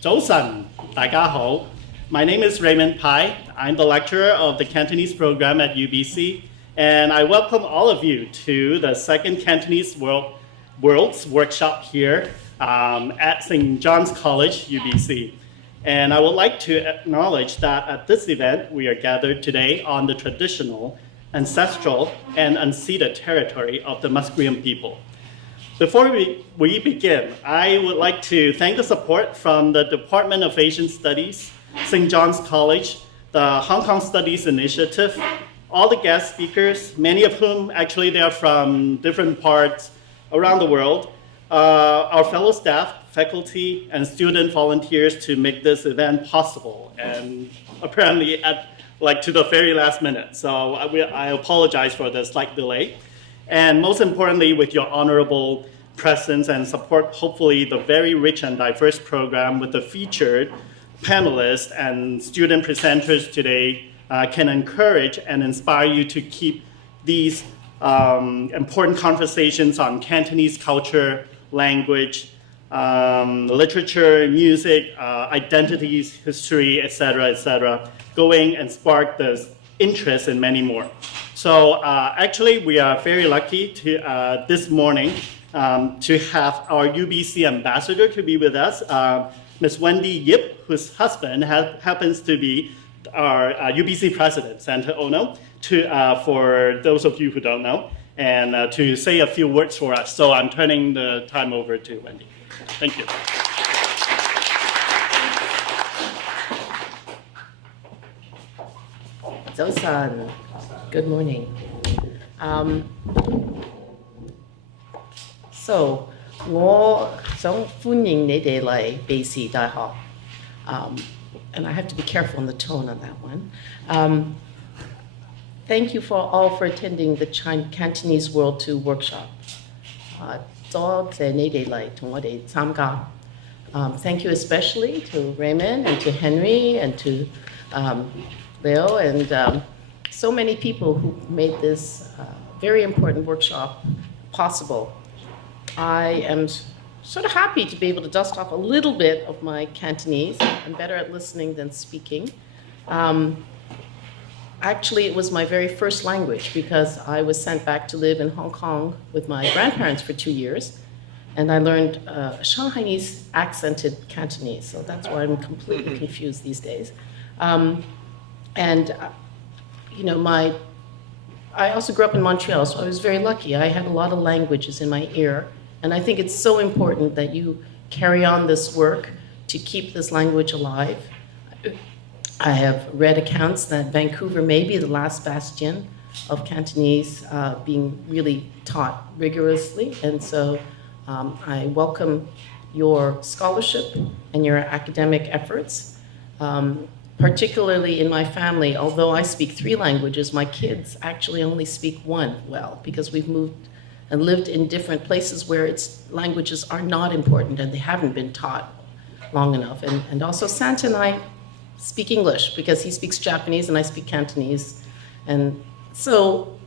早晨，大家好. My name is Raymond Pai. I'm the lecturer of the Cantonese program at UBC, and I welcome all of you to the second Cantonese Worlds workshop here at St. John's College, UBC. And I would like to acknowledge that at this event, we are gathered today on the traditional, ancestral, and unceded territory of the Musqueam people. Before we begin, I would like to thank the support from the Department of Asian Studies, St. John's College, the Hong Kong Studies Initiative, all the guest speakers, many of whom actually they are from different parts around the world, our fellow staff, faculty, and student volunteers to make this event possible, and apparently to the very last minute. So I apologize for the slight delay. And most importantly, with your honorable presence and support, hopefully the very rich and diverse program with the featured panelists and student presenters today can encourage and inspire you to keep these important conversations on Cantonese culture, language, literature, music, identities, history, etc., going and spark the interest in many more. So actually, we are very lucky to this morning to have our UBC ambassador to be with us, Ms. Wendy Yip, whose husband happens to be our UBC president, Santa Ono, for those of you who don't know, and to say a few words for us. So I'm turning the time over to Wendy. Thank you. Zosan. Good morning. So, 我想歡迎你哋嚟貝士大學. And I have to be careful on the tone on that one. Thank you all for attending the Cantonese World 2 workshop. 多謝你哋嚟同我哋參加. Thank you especially to Raymond and to Henry and to Leo and so many people who made this very important workshop possible. I am sort of happy to be able to dust off a little bit of my Cantonese. I'm better at listening than speaking. Actually, it was my very first language because I was sent back to live in Hong Kong with my grandparents for 2 years. And I learned Shanghainese accented Cantonese, so that's why I'm completely confused these days. I also grew up in Montreal, so I was very lucky. I had a lot of languages in my ear, and I think it's so important that you carry on this work to keep this language alive. I have read accounts that Vancouver may be the last bastion of Cantonese being really taught rigorously, and so I welcome your scholarship and your academic efforts. Particularly in my family, although I speak 3 languages, my kids actually only speak 1 well because we've moved and lived in different places where its languages are not important and they haven't been taught long enough. And also Santa and I speak English because he speaks Japanese and I speak Cantonese. And so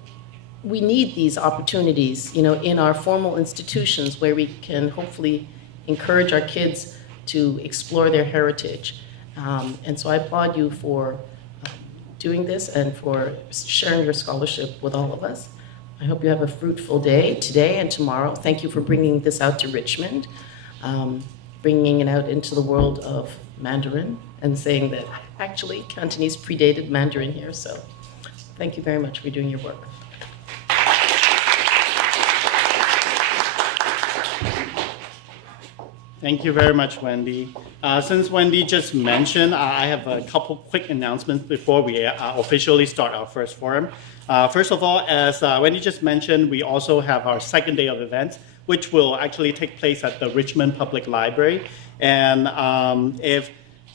we need these opportunities, in our formal institutions where we can hopefully encourage our kids to explore their heritage. And so I applaud you for doing this and for sharing your scholarship with all of us. I hope you have a fruitful day today and tomorrow. Thank you for bringing this out to Richmond, bringing it out into the world of Mandarin and saying that actually Cantonese predated Mandarin here. So thank you very much for doing your work. Thank you very much, Wendy. Since Wendy just mentioned, I have a couple quick announcements before we officially start our first forum. First of all, as Wendy just mentioned, we also have our second day of events, which will actually take place at the Richmond Public Library. And if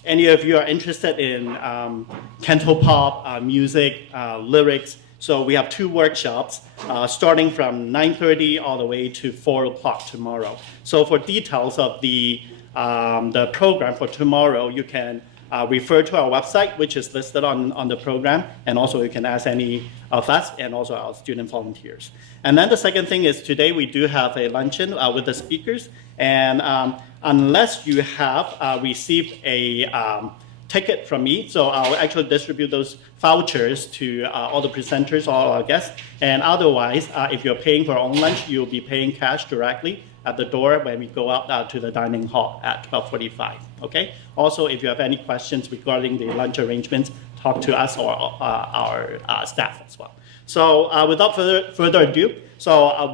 any of you are interested in Cantopop, music, lyrics, so we have 2 workshops starting from 9:30 all the way to 4 o'clock tomorrow. So for details of the program for tomorrow, you can refer to our website, which is listed on the program, and also you can ask any of us and also our student volunteers. And then the second thing is today we do have a luncheon with the speakers, And unless you have received a ticket from me, so I'll actually distribute those vouchers to all the presenters, all our guests. And otherwise, if you're paying for your own lunch, you'll be paying cash directly at the door when we go out to the dining hall at 12:45. Okay. Also, if you have any questions regarding the lunch arrangements, talk to us or our staff as well. So without further ado,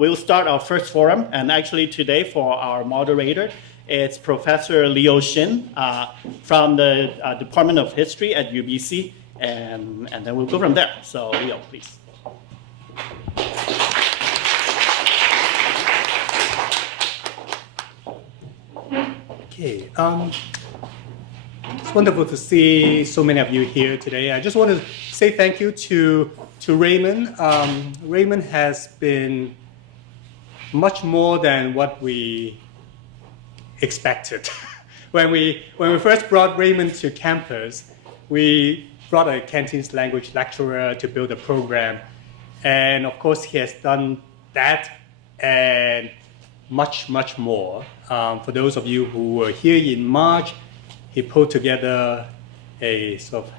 we'll start our first forum. And actually today for our moderator, it's Professor Leo Shin from the Department of History at UBC. And then we'll go from there. So Leo, please. Okay. It's wonderful to see so many of you here today. I just want to say thank you to Raymond. Raymond has been much more than what we expected. when we first brought Raymond to campus, we brought a Cantonese language lecturer to build a program. And of course, he has done that and much, much more. For those of you who were here in March, he put together a sort of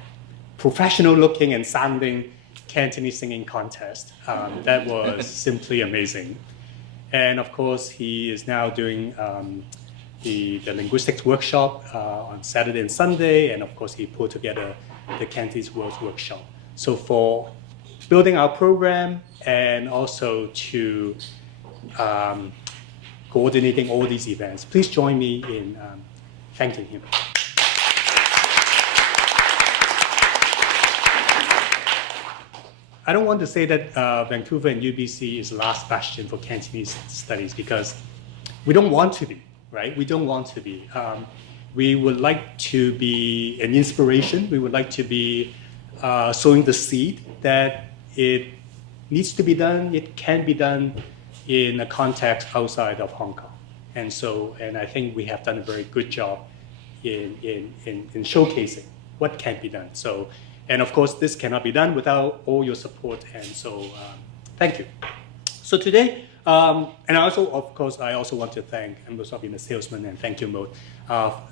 professional looking and sounding Cantonese singing contest. That was simply amazing. And of course, he is now doing the linguistics workshop on Saturday and Sunday. And of course, he put together the Cantonese Worlds workshop. So for building our program and also to coordinating all these events, please join me in thanking him. I don't want to say that Vancouver and UBC is the last bastion for Cantonese studies because we don't want to be, right? We don't want to be. We would like to be an inspiration. We would like to be sowing the seed that it needs to be done, it can be done in a context outside of Hong Kong. And I think we have done a very good job in showcasing what can be done. And of course, this cannot be done without all your support. And so, thank you. So today, and also, of course, I also want to thank, I'm also being a salesman and thank you mode.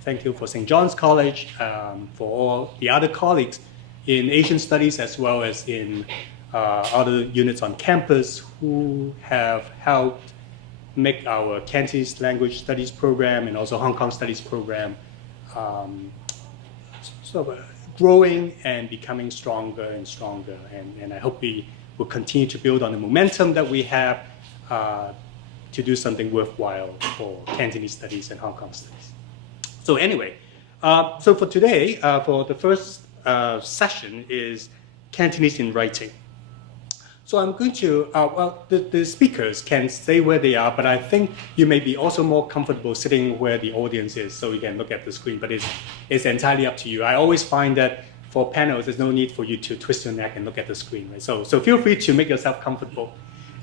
Thank you for St. John's College, for all the other colleagues in Asian studies as well as in other units on campus who have helped make our Cantonese language studies program and also Hong Kong studies program sort of growing and becoming stronger and stronger. And I hope we will continue to build on the momentum that we have to do something worthwhile for Cantonese studies and Hong Kong studies. So anyway, so for today, for the first session is Cantonese in writing. So I'm going to, the speakers can stay where they are, but I think you may be also more comfortable sitting where the audience is so you can look at the screen, but it's entirely up to you. I always find that for panels, there's no need for you to twist your neck and look at the screen, right? So feel free to make yourself comfortable.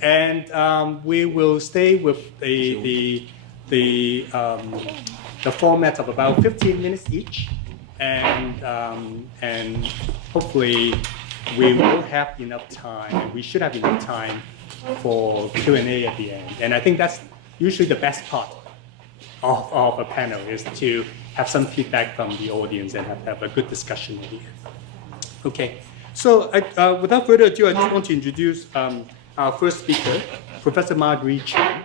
And we will stay with the format of about 15 minutes each. And hopefully, we will have enough time, and we should have enough time for Q&A at the end. And I think that's usually the best part of a panel, is to have some feedback from the audience and have a good discussion at the end. Okay, so without further ado, I just want to introduce our first speaker, Professor Marjorie Ching.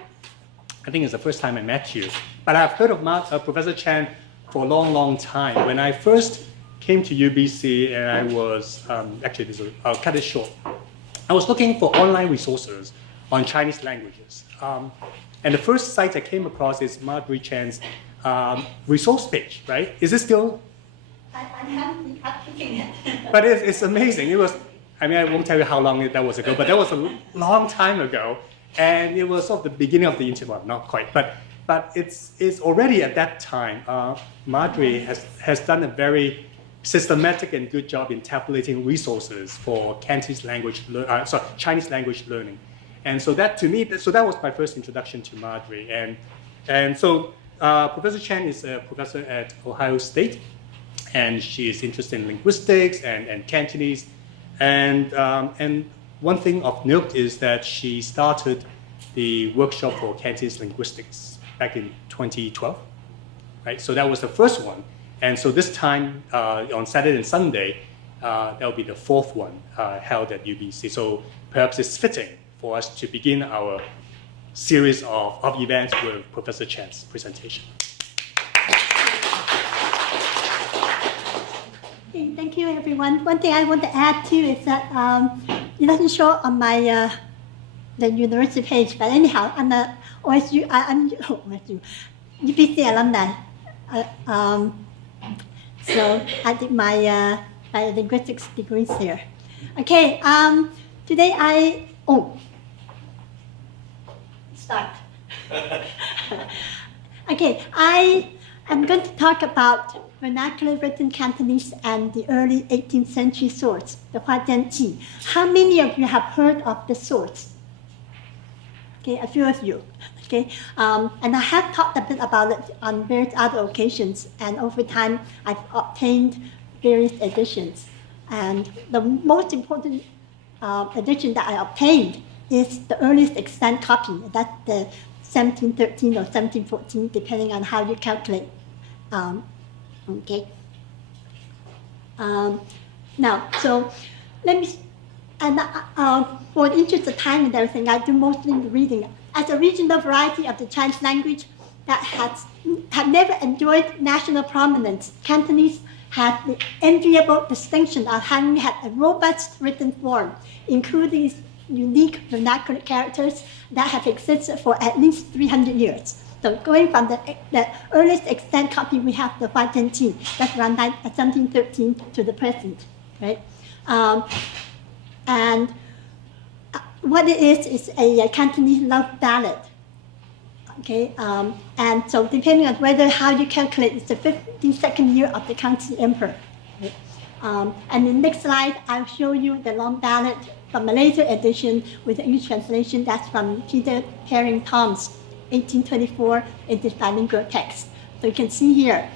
I think it's the first time I met you, but I've heard of Professor Chan for a long, long time. When I first came to UBC, and I was, actually, I'll cut it short. I was looking for online resources on Chinese languages. And the first site I came across is Marjorie Chan's resource page, right? Is it still? I haven't touched it. But it's amazing. It was, I mean, I won't tell you how long that was ago, but that was a long time ago. And it was sort of the beginning of the internet, well, not quite, but it's already at that time, Marjorie has done a very systematic and good job in tabulating resources for Chinese language learning. And so that to me, so that was my first introduction to Marjorie. And so Professor Chan is a professor at Ohio State, and she is interested in linguistics and Cantonese. And one thing of note is that she started the workshop for Cantonese linguistics back in 2012, right? So that was the first one. And so this time on Saturday and Sunday, that will be the fourth one held at UBC. So perhaps it's fitting for us to begin our series of events with Professor Chan's presentation. Okay, thank you, everyone. One thing I want to add too is that it doesn't show on my the university page, but anyhow, I'm a OSU, I'm OSU, UBC alumni. So I did my linguistics degrees here. Okay, today start. Okay, I am going to talk about vernacular written Cantonese and the early 18th century swords, the Hua Jian Ji. How many of you have heard of the swords? Okay, a few of you. Okay, and I have talked a bit about it on various other occasions, and over time I've obtained various editions. And the most important edition that I obtained is the earliest extant copy. That's the 1713 or 1714, depending on how you calculate. Okay. Now, so let me, and for the interest of time and everything, I do mostly reading. As a regional variety of the Chinese language that had never enjoyed national prominence, Cantonese had the enviable distinction of having had a robust written form, including unique vernacular characters that have existed for at least 300 years. So going from the earliest extant copy, we have the Hua Jian Ji, that's around 1713 to the present, right? And what it is a Cantonese love ballad, okay? And so depending on how you calculate, it's the 52nd year of the Kangxi Emperor. Right? And in the next slide, I'll show you the long ballad from a later edition with the English translation. That's from Peter Herring Tom's 1824 in this bilingual text. So you can see here.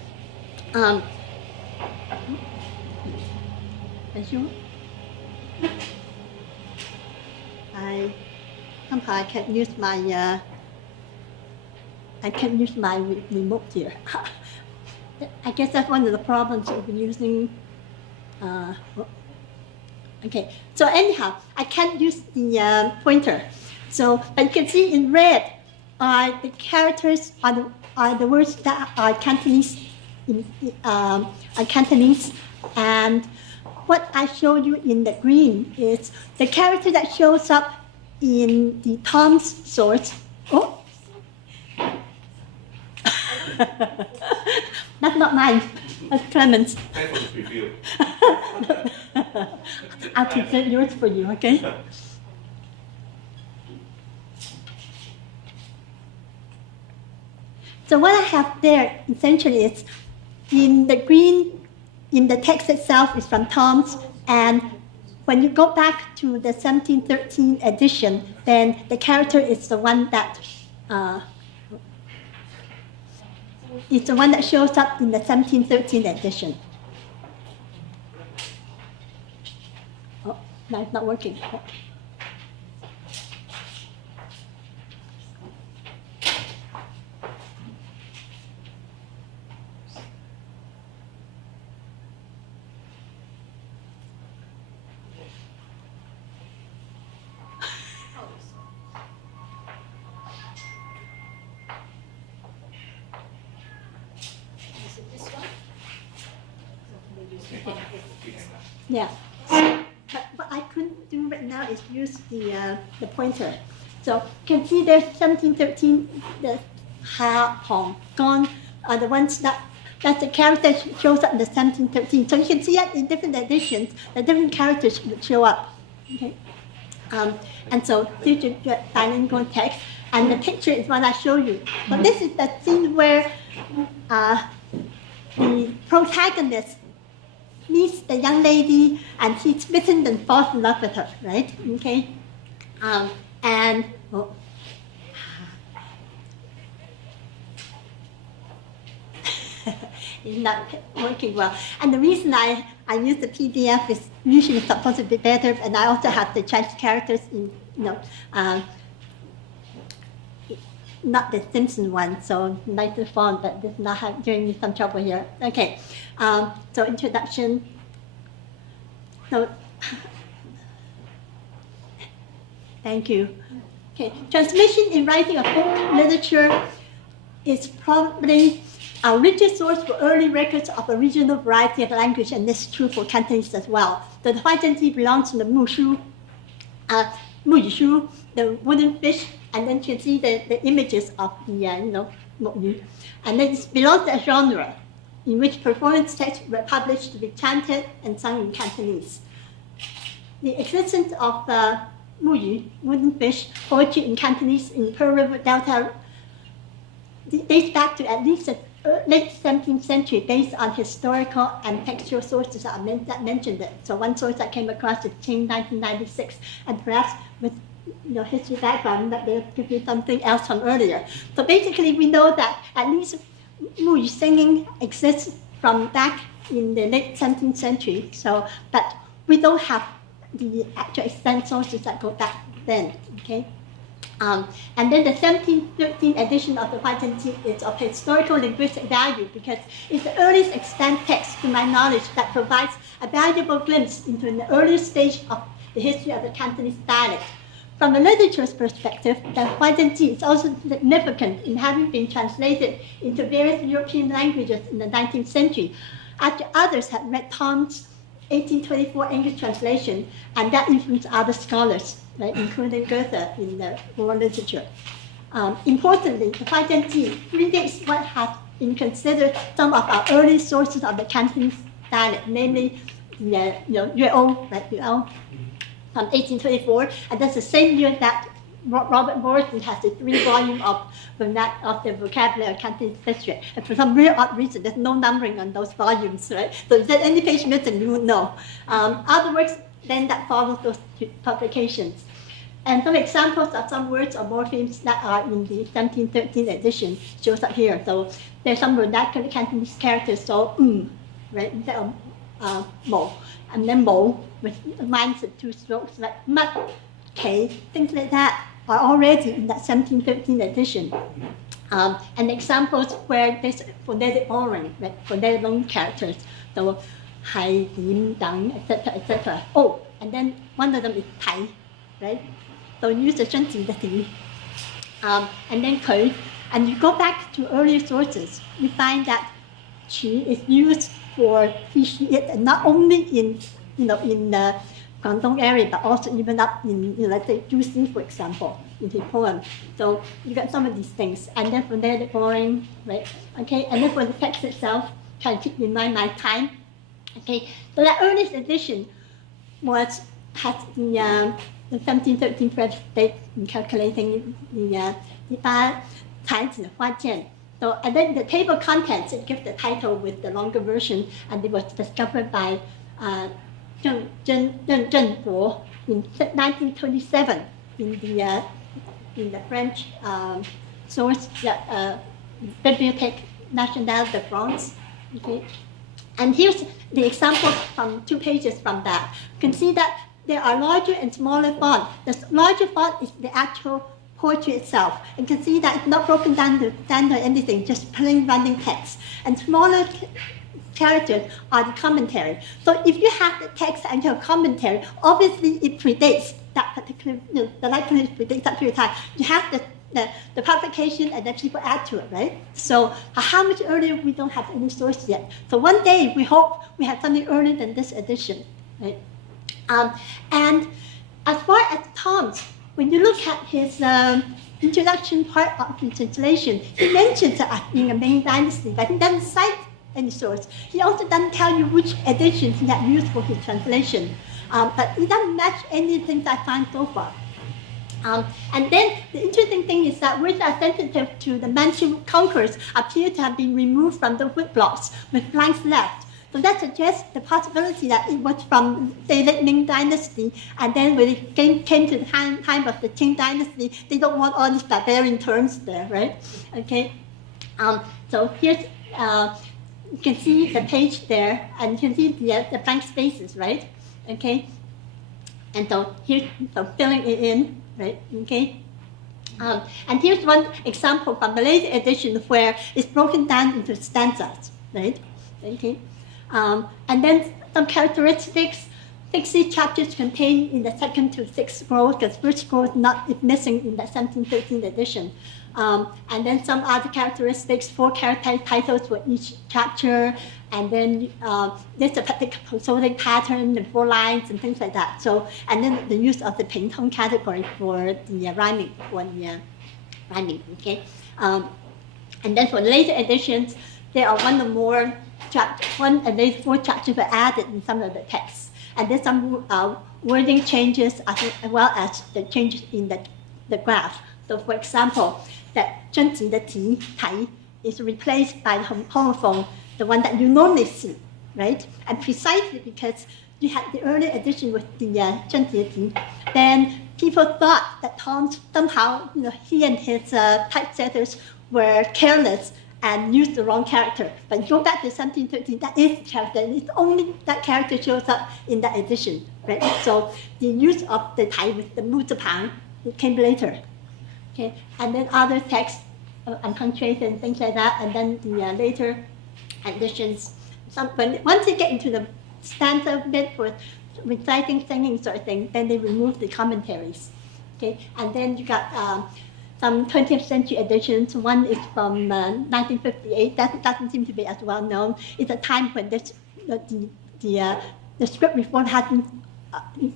Somehow I can't use my remote here. I guess that's one of the problems we've been using. Okay, so anyhow, I can't use the pointer. So, but you can see in red are the characters, are the words that are Cantonese, and what I showed you in the green is the character that shows up in the Tom's swords. Oh, that's not mine. That's Clement's. I'll present yours for you, okay? So what I have there essentially is in the green, in the text itself is from Tom's, and when you go back to the 1713 edition, then the character is the one that shows up in the 1713 edition. Oh, no, it's not working. Yeah, but what I couldn't do right now is use the pointer. So you can see there's 1713, the Ha, Hong, Gong are the ones that's the character that shows up in the 1713. So you can see that in different editions, the different characters would show up. Okay, and so this is the bilingual text, and the picture is what I show you. But this is the scene where the protagonist meets the young lady and he's smitten and falls in love with her, right? Okay, and it's not working well. And the reason I use the PDF is usually supposed to be better, and I also have the Chinese characters in, not the Simpson one, so nicer font, but this is not giving me some trouble here. Okay, so introduction. So, thank you. Okay, transmission in writing of folk literature is probably our richest source for early records of a regional variety of language, and this is true for Cantonese as well. So the Huaijianji belongs to the Mushu, Muyushu, the wooden fish, and then you can see the images of the, Moyu. And then it belongs to a genre in which performance texts were published to be chanted and sung in Cantonese. The existence of Muyu, wooden fish, poetry in Cantonese in the Pearl River Delta dates back to at least the late 17th century based on historical and textual sources that mentioned it. So one source I came across is Ching 1996, and perhaps with history background that they'll give you something else from earlier. So basically we know that at least Muyu singing exists from back in the late 17th century, but we don't have the actual extant sources that go back then, okay? And then the 1713 edition of the Huaijianji is of historical linguistic value because it's the earliest extant text, to my knowledge, that provides a valuable glimpse into an earlier stage of the history of the Cantonese dialect. From a literature's perspective, the Huaijianji is also significant in having been translated into various European languages in the 19th century, after others had read Tong's 1824 English translation, and that influenced other scholars, right, including Goethe in the world literature. Importantly, the Huaijianji predates what has been considered some of our early sources of the Cantonese dialect, namely the Yueo, right, Yueo, from 1824, and that's the same year that Robert Morrison has the 3-volume of the vocabulary of Cantonese history. And for some real odd reason, there's no numbering on those volumes, right? So if there's any page missing, you would know. Other works then that follow those publications. And some examples of some words or morphemes that are in the 1713 edition shows up here. So there's some vernacular Cantonese characters, so right, instead of mo, and then mo with lines of 2 strokes, like mat, okay, things like that are already in that 1713 edition. And examples where there's phonetic borrowing, like phonetic loan characters, so hai, dim, dang, etc., etc. Oh, and then one of them is tai, right? So use the shunzi, the ti. And then kui. And you go back to earlier sources, you find that qi is used for he, she, it, and not only in the Guangdong area, but also even up in, let's say, Juxi, for example, in his poem. So you got some of these things. And then from there, the boring, right? Okay, and then for the text itself, try to keep in mind my time. Okay, so that earliest edition had the 1713 French date in calculating the 才子花剑. So, and then the table of contents, it gives the title with the longer version, and it was discovered by Ren Zhenbo in 1927 in the French source, Bibliothèque Nationale de France. Okay. And here's the example from 2 pages from that. You can see that there are larger and smaller font. The larger font is the actual poetry itself. You can see that it's not broken down to stand or anything, just plain running text. And smaller characters are the commentary. So if you have the text and your commentary, obviously it predates that particular, the likelihood predates that period of time. You have the publication and then people add to it, right? So how much earlier, we don't have any source yet. So one day we hope we have something earlier than this edition, right? And as far as Tong's, when you look at his introduction part of the translation, he mentions being a Ming dynasty, but he doesn't cite any source. He also doesn't tell you which edition he had used for his translation, but it doesn't match anything that I find so far. And then the interesting thing is that words that are sensitive to the Manchu conquerors appear to have been removed from the word blocks with blanks left. So that suggests the possibility that it was from, say, the Ming dynasty, and then when it came to the time of the Qing dynasty, they don't want all these barbarian terms there, right? Okay. So here's, you can see the page there, and you can see the blank spaces, right? Okay. And so here's filling it in, right? Okay. And here's one example from the later edition where it's broken down into stanzas, right? Okay. And then some characteristics. 60 chapters contained in the second to sixth scroll, because first scroll is missing in the 1713 edition. And then some other characteristics, 4 character titles for each chapter, and then there's a particular prosodic pattern and 4 lines and things like that. So, and then the use of the Ping Tong category for the rhyming, okay? And then for later editions, there are one or more chapters, 1 and then 4 chapters were added in some of the texts. And there's some wording changes as well as the changes in the graph. So for example, that 真子的题 is replaced by the homophone, the one that you normally see, right? And precisely because you had the earlier edition with the 真子的题, then people thought that Tong somehow, he and his typesetters were careless and used the wrong character. But go back to 1713, that is the character, and it's only that character shows up in that edition, right? So the use of the Tai with the 木字旁 it came later, okay? And then other texts, unpunctuated and things like that, and then the later editions. Once you get into the stanza bit for reciting, singing sort of thing, then they remove the commentaries, okay? And then you got some 20th century editions. One is from 1958. That doesn't seem to be as well known. It's a time when the script reform hasn't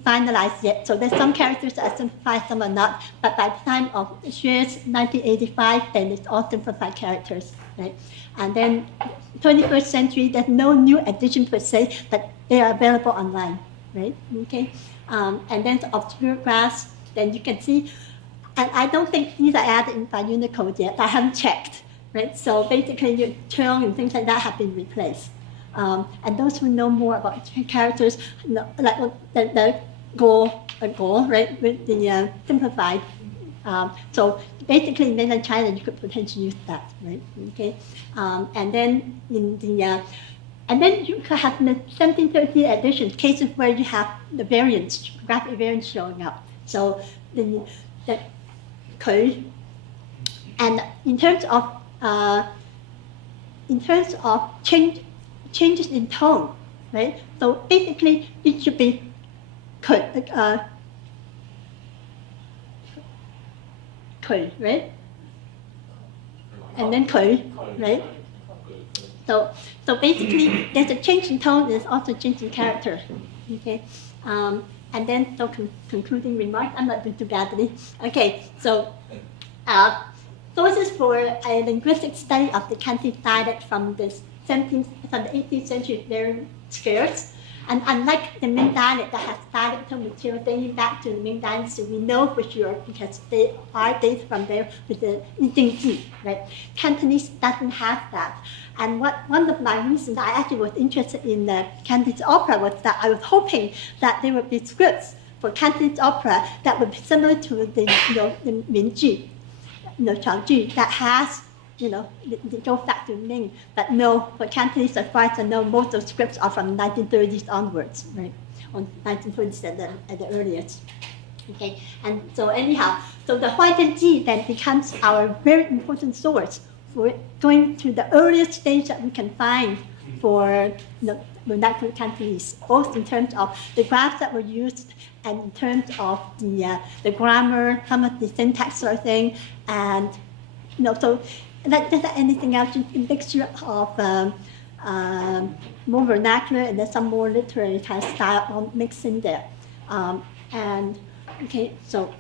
finalized yet. So there's some characters that are simplified, some are not. But by the time of Shin's 1985, then it's all simplified characters, right? And then 21st century, there's no new edition per se, but they are available online, right? Okay. And then the obscure graphs, then you can see. And I don't think these are added by Unicode yet. I haven't checked, right? So basically, your Tong and things like that have been replaced. And those who know more about characters, like the Go, right, with the simplified. So basically, in mainland China, you could potentially use that, right? Okay. And then in the and then you could have the 1730 edition cases where you have the variants, graphic variants showing up. So the and in terms of changes in tone, right? So basically, it should be right? And then right? So basically, there's a change in tone. There's also a change in character. Okay. And then, concluding remarks, I'm not doing too badly. Okay, so sources for a linguistic study of the Cantonese dialect from the 18th century is very scarce. And unlike the Ming dialect that has dialectal material dating back to the Ming Dynasty, we know for sure because they are dated from there with the Yidingji, right? Cantonese doesn't have that. And one of my reasons I actually was interested in the Cantonese opera was that I was hoping that there would be scripts for Cantonese opera that would be similar to the Mingji, Chaoju, that has, it goes back to Ming. But no, for Cantonese, as far as I know, most of the scripts are from 1930s onwards, right? On 1920s at the earliest. Okay, and so anyhow, so the Huaijianji then becomes our very important source for going to the earliest stage that we can find for vernacular Cantonese, both in terms of the graphs that were used and in terms of the grammar, some of the syntax sort of thing, and so not just anything else, a mixture of more vernacular and then some more literary kind of style all mixed in there. And okay, so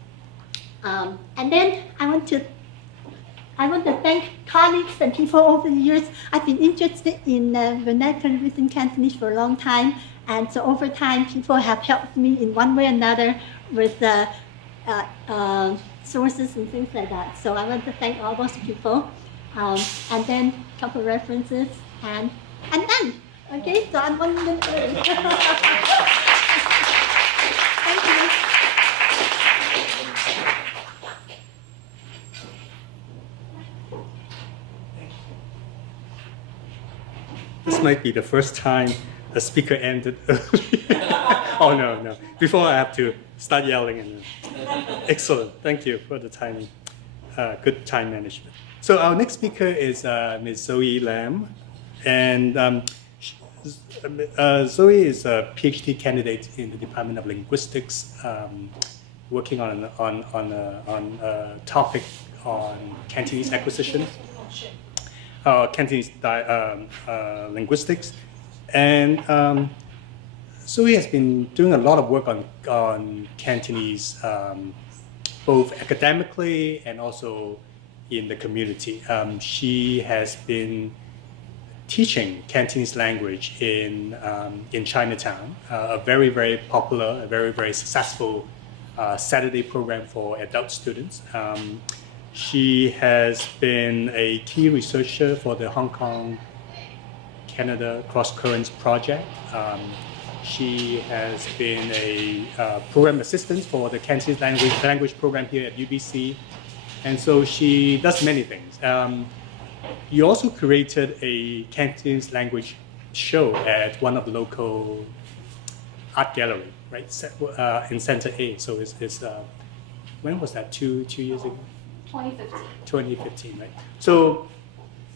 and then I want to thank colleagues and people over the years. I've been interested in vernacular written Cantonese for a long time, and so over time, people have helped me in one way or another with sources and things like that. So I want to thank all those people, and then a couple of references, and done. Okay, so I'm 1 minute early. Thank you. This might be the first time a speaker ended early. Oh, no. Before I have to start yelling. Excellent. Thank you for the timing. good time management. So our next speaker is Ms. Zoe Lam, and Zoe is a PhD candidate in the Department of Linguistics, working on a topic on Cantonese acquisition, Cantonese linguistics, and Zoe has been doing a lot of work on Cantonese, both academically and also in the community. She has been teaching Cantonese language in Chinatown, a very, very popular, a very, very successful Saturday program for adult students. She has been a key researcher for the Hong Kong Canada Cross Currents project. She has been a program assistant for the Cantonese language program here at UBC. And so she does many things. You also created a Cantonese language show at one of the local art gallery, right? In Center A. So it's when was that? Two years ago? 2015. 2015, right? So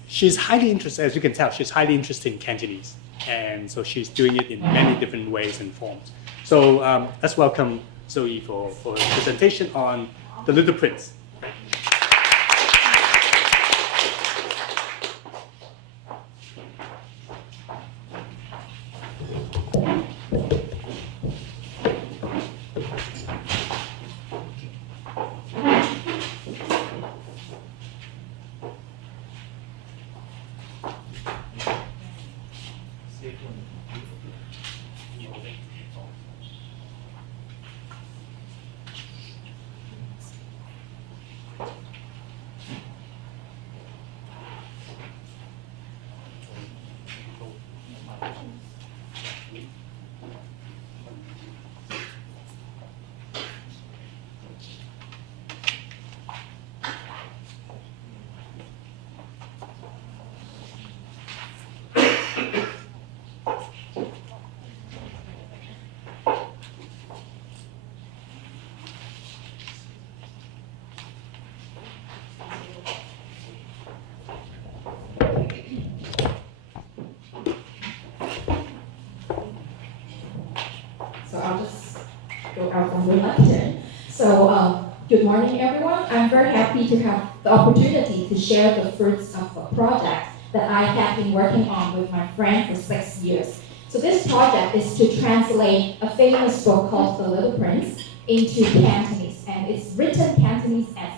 she's highly interested, as you can tell, she's highly interested in Cantonese. And so she's doing it in many different ways and forms. So let's welcome Zoe for a presentation on The Little Prince. So I'll just go out from the left here. So good morning, everyone. I'm very happy to have the opportunity to share the fruits of a project that I have been working on with my friend for 6 years. So this project is to translate a famous book called The Little Prince into Cantonese, and it's written Cantonese as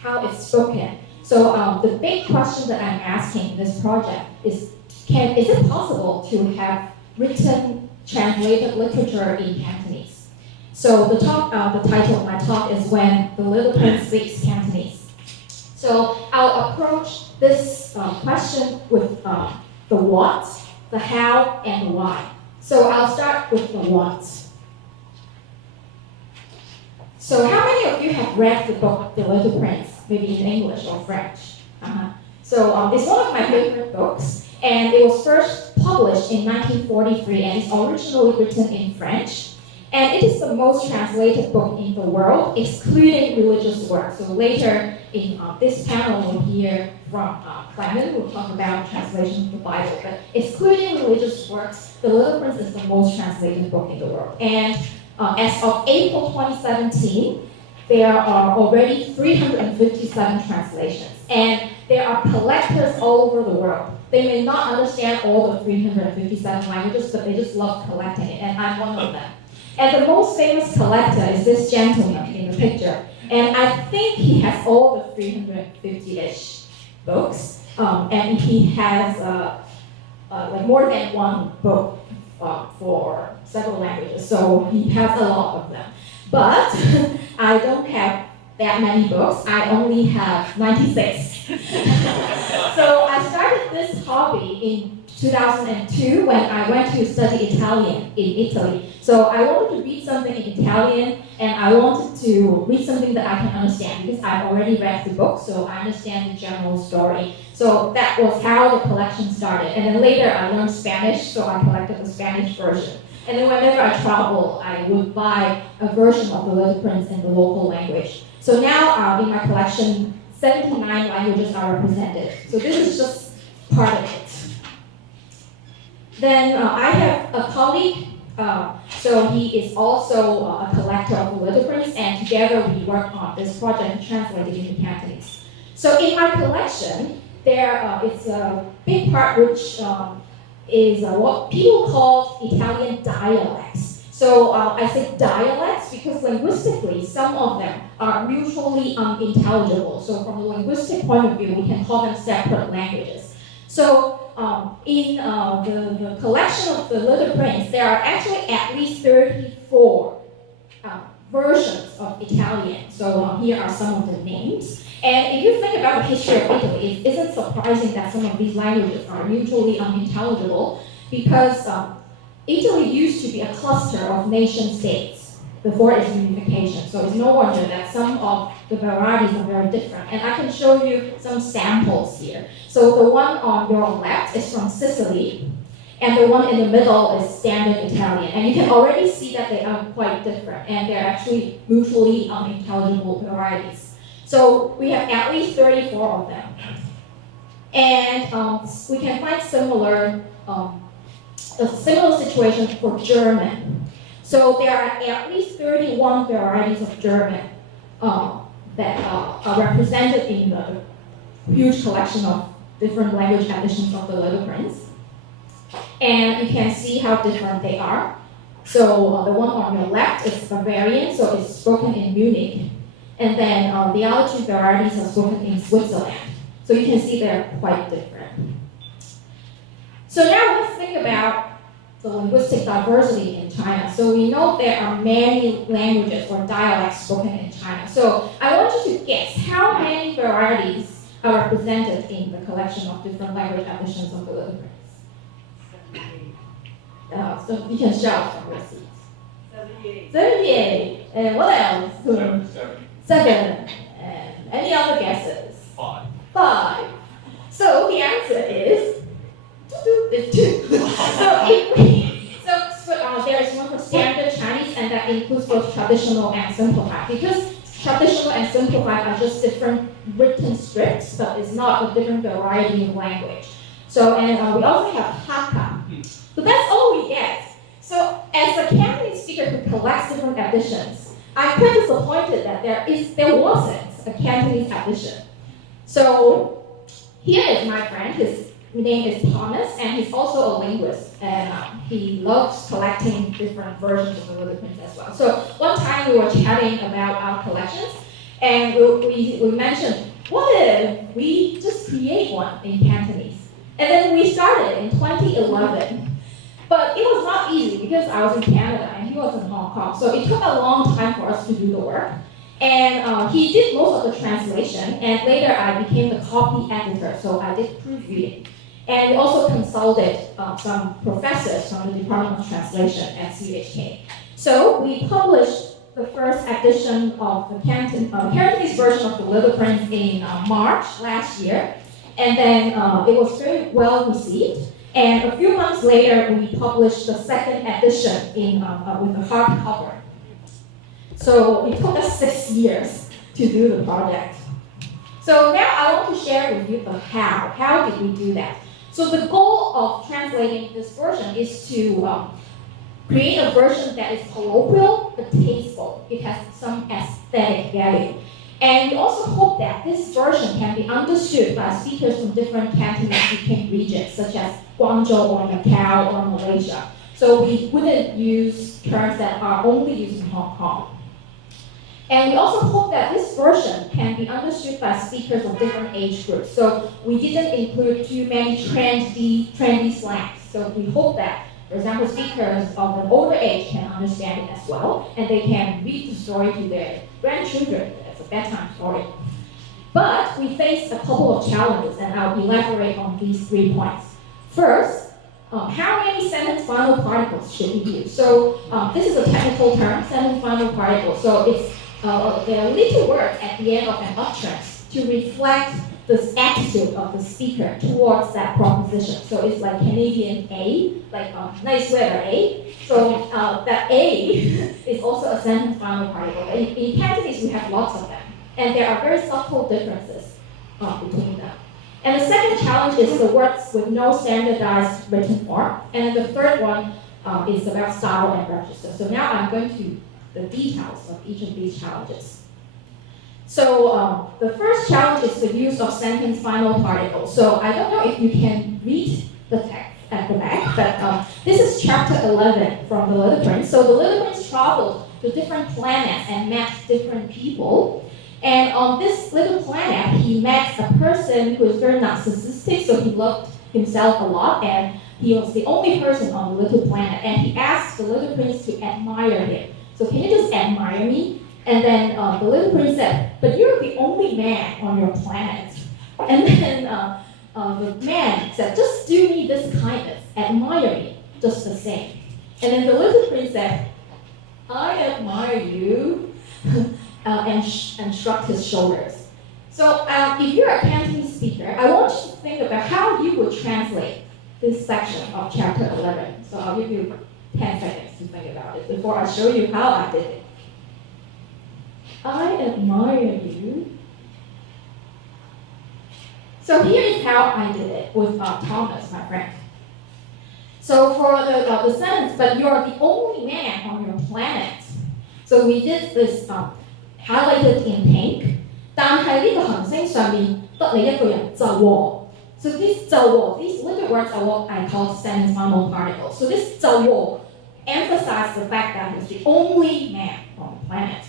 how it's spoken. So the big question that I'm asking in this project is it possible to have written translated literature in Cantonese? So the title of my talk is When the Little Prince Speaks Cantonese. So I'll approach this question with the what, the how, and the why. So I'll start with the what. So how many of you have read the book The Little Prince, maybe in English or French? So it's one of my favorite books, and it was first published in 1943, and it's originally written in French. And it is the most translated book in the world, excluding religious works. So later in this panel, we'll hear from Clement, who will talk about translation of the Bible. But excluding religious works, The Little Prince is the most translated book in the world. And as of April 2017, there are already 357 translations. And there are collectors all over the world. They may not understand all the 357 languages, but they just love collecting it, and I'm one of them. And the most famous collector is this gentleman in the picture. And I think he has all the 350-ish books, and he has like more than one book for several languages, so he has a lot of them. But I don't have that many books. I only have 96. So I started this hobby in 2002 when I went to study Italian in Italy. So I wanted to read something in Italian, and I wanted to read something that I can understand because I've already read the book, so I understand the general story. So that was how the collection started. And then later I learned Spanish, so I collected the Spanish version. And then whenever I travel, I would buy a version of The Little Prince in the local language. So now in my collection, 79 languages are represented. So this is just part of it. Then I have a colleague, so he is also a collector of the little and together we work on this project and translate it into Cantonese. So in our collection, there is a big part which is what people call Italian dialects. So I say dialects because linguistically, some of them are mutually unintelligible. So from a linguistic point of view, we can call them separate languages. So in the collection of the Little Prince, there are actually at least 34 versions of Italian. So here are some of the names. And if you think about the history of Italy, it isn't surprising that some of these languages are mutually unintelligible because Italy used to be a cluster of nation states before its unification. So it's no wonder that some of the varieties are very different. And I can show you some samples here. So the one on your left is from Sicily, and the one in the middle is standard Italian. And you can already see that they are quite different, and they're actually mutually unintelligible varieties. So we have at least 34 of them. And we can find a similar situation for German. So there are at least 31 varieties of German that are represented in the huge collection of different language editions of the Little Prince. And you can see how different they are. So the one on your left is Bavarian, so it's spoken in Munich. And then the other two varieties are spoken in Switzerland. So you can see they're quite different. So now let's think about the linguistic diversity in China. So we know there are many languages or dialects spoken in China. So I want you to guess how many varieties are represented in the collection of different language editions of the Little Prince. So you can shout from your seats. 78. And what else? 7. And any other guesses? 5. So the answer is 2. So there is one for standard Chinese, and that includes both traditional and simplified. Because traditional and simplified are just different written scripts, but it's not a different variety of language. So, and we also have Hakka. So that's all we get. So as a Cantonese speaker who collects different editions, I'm quite disappointed that there wasn't a Cantonese edition. So here is my friend. His name is Thomas, and he's also a linguist, and he loves collecting different versions of the Little Prince as well. So one time we were chatting about our collections, and we mentioned, what if we just create one in Cantonese? And then we started in 2011. But it was not easy because I was in Canada and he was in Hong Kong. So it took a long time for us to do the work. And he did most of the translation, and later I became the copy editor, so I did proofreading. And we also consulted some professors from the Department of Translation at CUHK. So we published the first edition of the Cantonese version of the Little Prince in March last year. And then it was very well received. And a few months later, we published the second edition with a hardcover. So it took us 6 years to do the project. So now I want to share with you the how. How did we do that? So the goal of translating this version is to create a version that is colloquial but tasteful. It has some aesthetic value. And we also hope that this version can be understood by speakers from different Cantonese-speaking regions, such as Guangzhou or Macau or Malaysia. So we wouldn't use terms that are only used in Hong Kong. And we also hope that this version can be understood by speakers of different age groups. So we didn't include too many trendy slangs. So we hope that, for example, speakers of an older age can understand it as well, and they can read the story to their grandchildren. Bedtime story. But we faced a couple of challenges, and I'll elaborate on these 3 points. First, how many sentence final particles should we use? So this is a technical term, sentence final particles. So it's there are little words at the end of an utterance to reflect the attitude of the speaker towards that proposition. So it's like Canadian A, like nice weather A. So that A is also a sentence final particle. In Cantonese, we have lots of them. And there are very subtle differences. between them. And the second challenge is the words with no standardized written form. And then the third one is about style and register. So now I'm going to the details of each of these challenges. So the first challenge is the use of sentence final particles. So I don't know if you can read the text at the back, but this is chapter 11 from The Little Prince. So the Little Prince traveled to different planets and met different people. And on this little planet, he met a person who was very narcissistic, so he loved himself a lot, and he was the only person on the little planet. And he asked the Little Prince to admire him. So can you just admire me? And then the Little Prince said, but you're the only man on your planet. And then the man said, just do me this kindness, admire me, just the same. And then the Little Prince said, I admire you, and shrugged his shoulders. So if you're a Cantonese speaker, I want you to think about how you would translate this section of chapter 11. So I'll give you 10 seconds to think about it before I show you how I did it. I admire you. So here is how I did it with Thomas, my friend. So for the sentence, but you're the only man on your planet. So we did this highlighted in pink. 但係呢個行星上面得你一個人就喎。So this 就喎, these little words are what I call sentence final particles. So this 就喎 emphasizes the fact that he's the only man on the planet.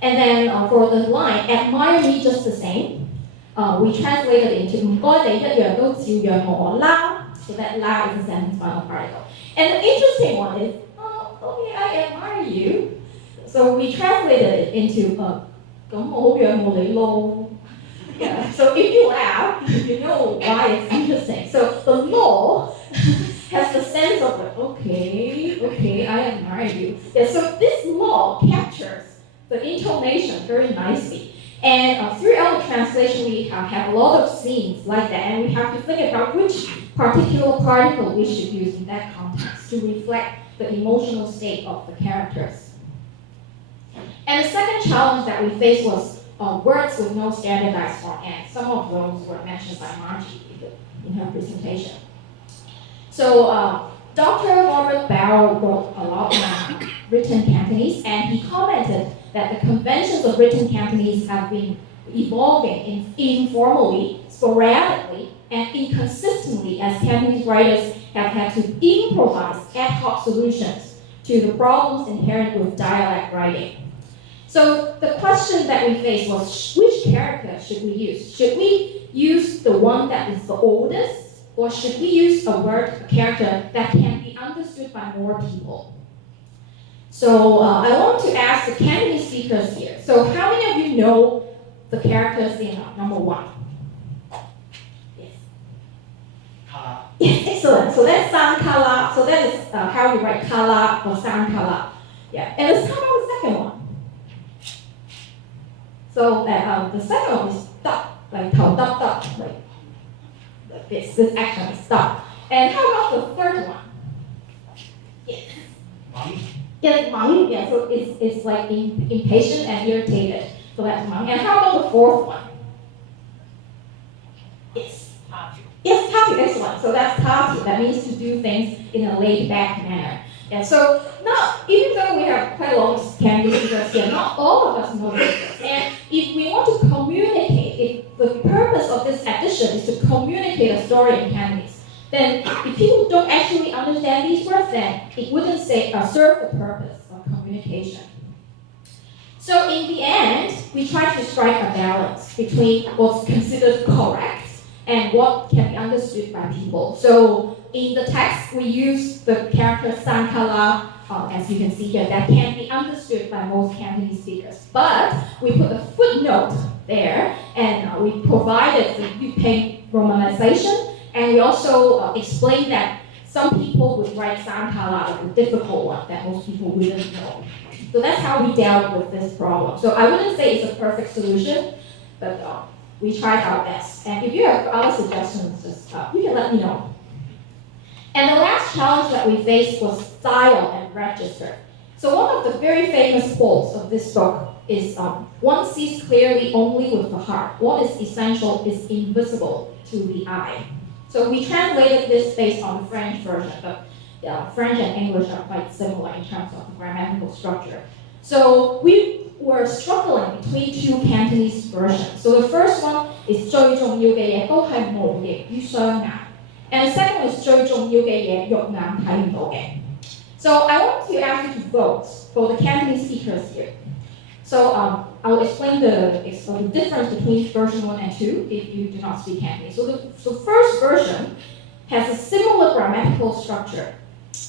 And then for the line, admire me just the same, we translated into 唔該你一樣都照樣我啦. So that la is the sentence final particle. And the interesting one is, oh, okay, I admire you. So we translated it into 咁我好仰慕你咯. Yeah. So if you laugh, you know why it's interesting. So the lo has the sense of like, okay, I admire you. Yeah, so this lo captures the intonation very nicely. And throughout the translation, we have a lot of scenes like that, and we have to think about which particular particle we should use in that context to reflect the emotional state of the characters. And the second challenge that we faced was words with no standardized form, and some of those were mentioned by Marjorie in her presentation. So Dr. Robert Barrow wrote a lot on written Cantonese, and he commented that the conventions of written Cantonese have been evolving informally, sporadically, and inconsistently as Cantonese writers have had to improvise ad hoc solutions to the problems inherent with dialect writing. So the question that we faced was, which character should we use? Should we use the one that is the oldest, or should we use a character that can be understood by more people? So I want to ask the Cantonese speakers here. So how many of you know the characters in number 1? Yes. Yes, excellent. So that's san kala. So that is how you write kala or san kala. Yeah. And let's talk about the second one. So the second one is stop, like tao tap tap, like this. This action is stop. And how about the third one? Yes. Yeah, like mang. Yeah, so it's like impatient and irritated. So that's mang. And how about the fourth one? Yes. Yes, tatu, excellent. So that's tatu. That means to do things in a laid-back manner. Yeah, so now, even though we have quite a lot of Cantonese speakers here, not all of us know this. And if we want to communicate, if the purpose of this edition is to communicate a story in Cantonese, then if people don't actually understand these words, then it wouldn't serve the purpose of communication. So in the end, we try to strike a balance between what's considered correct and what can be understood by people. So in the text, we use the character sankala, as you can see here, that can be understood by most Cantonese speakers. But we put a footnote there, and we provided the Yupeng romanization, and we also explained that some people would write sankala as a difficult one that most people wouldn't know. So that's how we dealt with this problem. So I wouldn't say it's a perfect solution, but we tried our best. And if you have other suggestions, just, you can let me know. And the last challenge that we faced was style and register. So one of the very famous quotes of this book is, one sees clearly only with the heart. What is essential is invisible to the eye. So we translated this based on the French version, but French and English are quite similar in terms of the grammatical structure. So we were struggling between two Cantonese versions. So the first one is 最重要嘅嘢都係無形於雙眼 and the second one is 最重要嘅嘢肉眼睇唔到嘅 So I want to ask you to vote for the Cantonese speakers here. So I will explain the difference between version 1 and 2 if you do not speak Cantonese. So the first version has a similar grammatical structure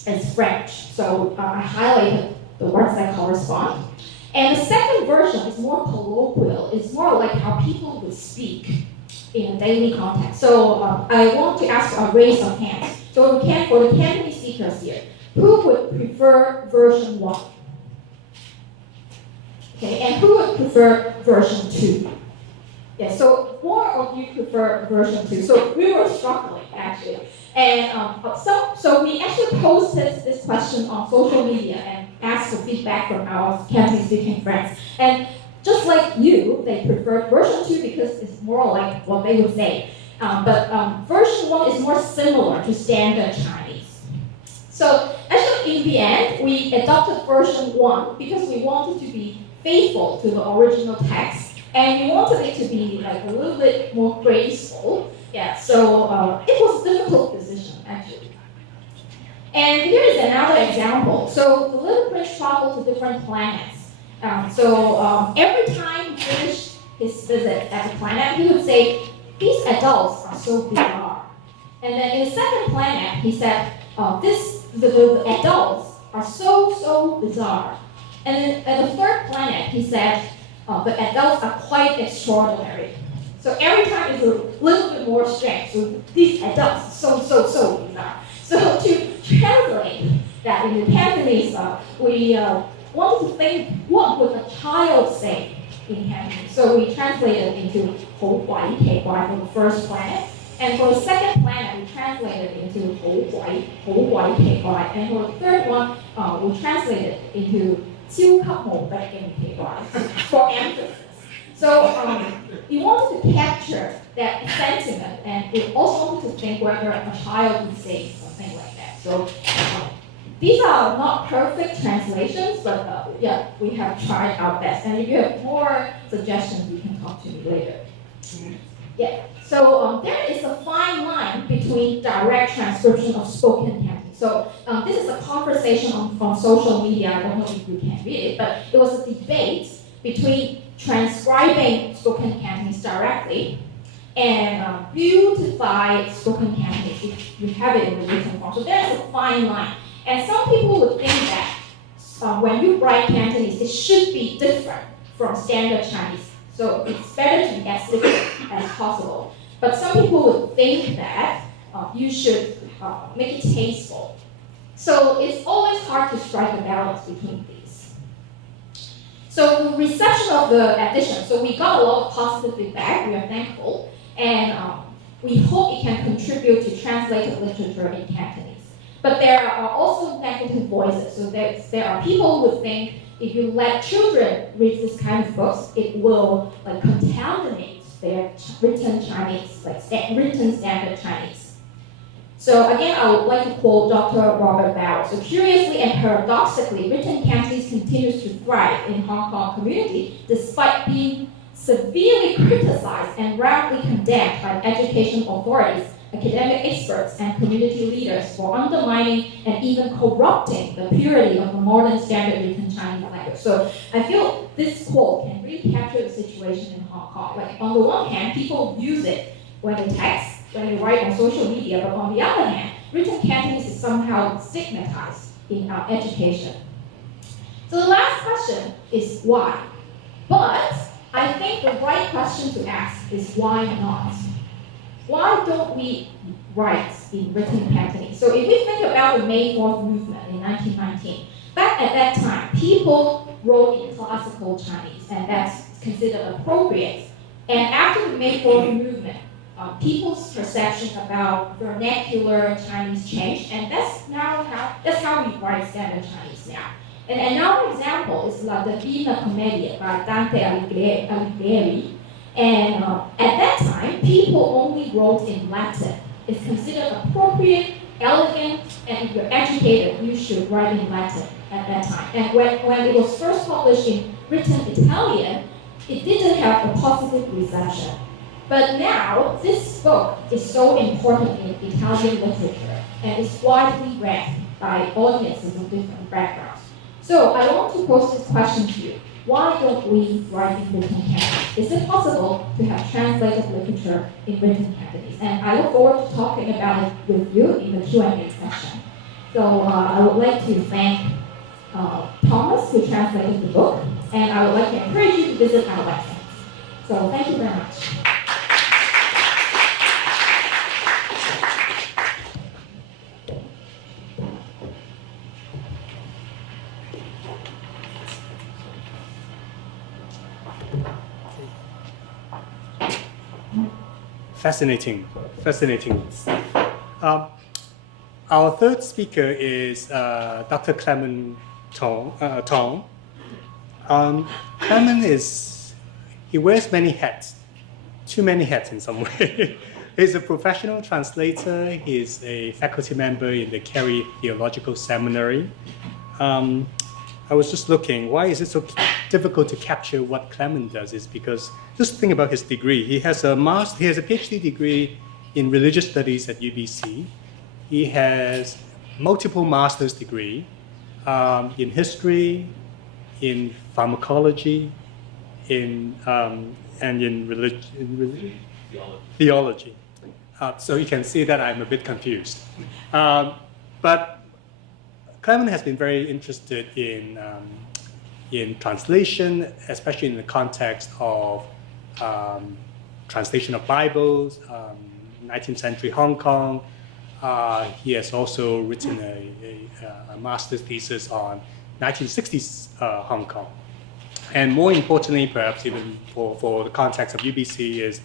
as French. So I highlighted the words that correspond. And the second version is more colloquial. It's more like how people would speak in a daily context. So I want to ask a raise of hands. So for the Cantonese speakers here, who would prefer version 1? Okay, and who would prefer version 2? Yeah, so more of you prefer version 2. So we were struggling actually. And so we actually posted this question on social media and asked for feedback from our Cantonese speaking friends. And just like you, they preferred version 2 because it's more like what they would say. But version 1 is more similar to standard Chinese. So actually in the end, we adopted version 1 because we wanted to be faithful to the original text. And we wanted it to be like a little bit more graceful. Yeah, so it was a difficult decision, actually. And here is another example. So the little prince traveled to different planets. Every time he finished his visit at a planet, he would say, these adults are so bizarre. And then in the second planet, he said, the adults are so bizarre. And then at the third planet, he said, the adults are quite extraordinary. So every time it's a little bit more strength. So these adults are so bizarre. So to translate that in the Cantonese, we wanted to think what would a child say in Cantonese. So we translated into 好鬼奇怪 for the first planet. And for the second planet, we translated into 好鬼奇怪. And for the third one, we translated into 超級無敵勁奇怪 for emphasis. So we wanted to capture that sentiment, and we also wanted to think whether a child would say something like that. So these are not perfect translations, but yeah, we have tried our best. And if you have more suggestions, you can talk to me later. Yeah. So there is a fine line between direct transcription of spoken Cantonese. So this is a conversation on social media. I don't know if you can read it, but it was a debate between transcribing spoken Cantonese directly and beautify spoken Cantonese if you have it in the written form. So there's a fine line. And some people would think that when you write Cantonese, it should be different from standard Chinese. So it's better to be as different as possible. But some people would think that you should make it tasteful. So it's always hard to strike a balance between these. So the reception of the edition, so we got a lot of positive feedback, we are thankful, and we hope it can contribute to translated literature in Cantonese. But there are also negative voices. So there are people who think if you let children read this kind of books, it will contaminate their written Chinese, written standard Chinese. So again, I would like to quote Dr. Robert Bauer. So curiously and paradoxically, written Cantonese continues to thrive in Hong Kong community despite being severely criticized and roundly condemned by education authorities, academic experts, and community leaders for undermining and even corrupting the purity of the modern standard written Chinese language. So I feel this quote can really capture the situation in Hong Kong. On the one hand, people use it when they text, when they write on social media, but on the other hand, written Cantonese is somehow stigmatized in our education. So the last question is why? But I think the right question to ask is why not? Why don't we write in written Cantonese? So if we think about the May 4th movement in 1919, back at that time, people wrote in classical Chinese, and that's considered appropriate. And after the May 4th movement, people's perception about vernacular Chinese changed, and that's how we write standard Chinese now. And another example is like the Divina Commedia by Dante Alighieri. And at that time, people only wrote in Latin. It's considered appropriate, elegant, and if you're educated, you should write in Latin at that time. And when it was first published in written Italian, it didn't have a positive reception. But now, this book is so important in Italian literature and is widely read by audiences of different backgrounds. So I want to pose this question to you. Why don't we write in written Cantonese? Is it possible to have translated literature in written Cantonese? And I look forward to talking about it with you in the Q&A session. So I would like to thank Thomas, who translated the book, and I would like to encourage you to visit our website. So thank you very much. Fascinating. Our third speaker is Dr. Clement Tong. Clement he wears many hats, too many hats in some way. He's a professional translator. He's a faculty member in the Carey Theological Seminary. I was just looking, why is it so difficult to capture what Clement does? Is because, just think about his degree. He has a PhD degree in religious studies at UBC. He has multiple master's degree in history, in pharmacology, and in theology. So you can see that I'm a bit confused. But Clement has been very interested in translation, especially in the context of translation of Bibles, 19th century Hong Kong. He has also written a master's thesis on 1960s Hong Kong. And more importantly, perhaps even for the context of UBC, is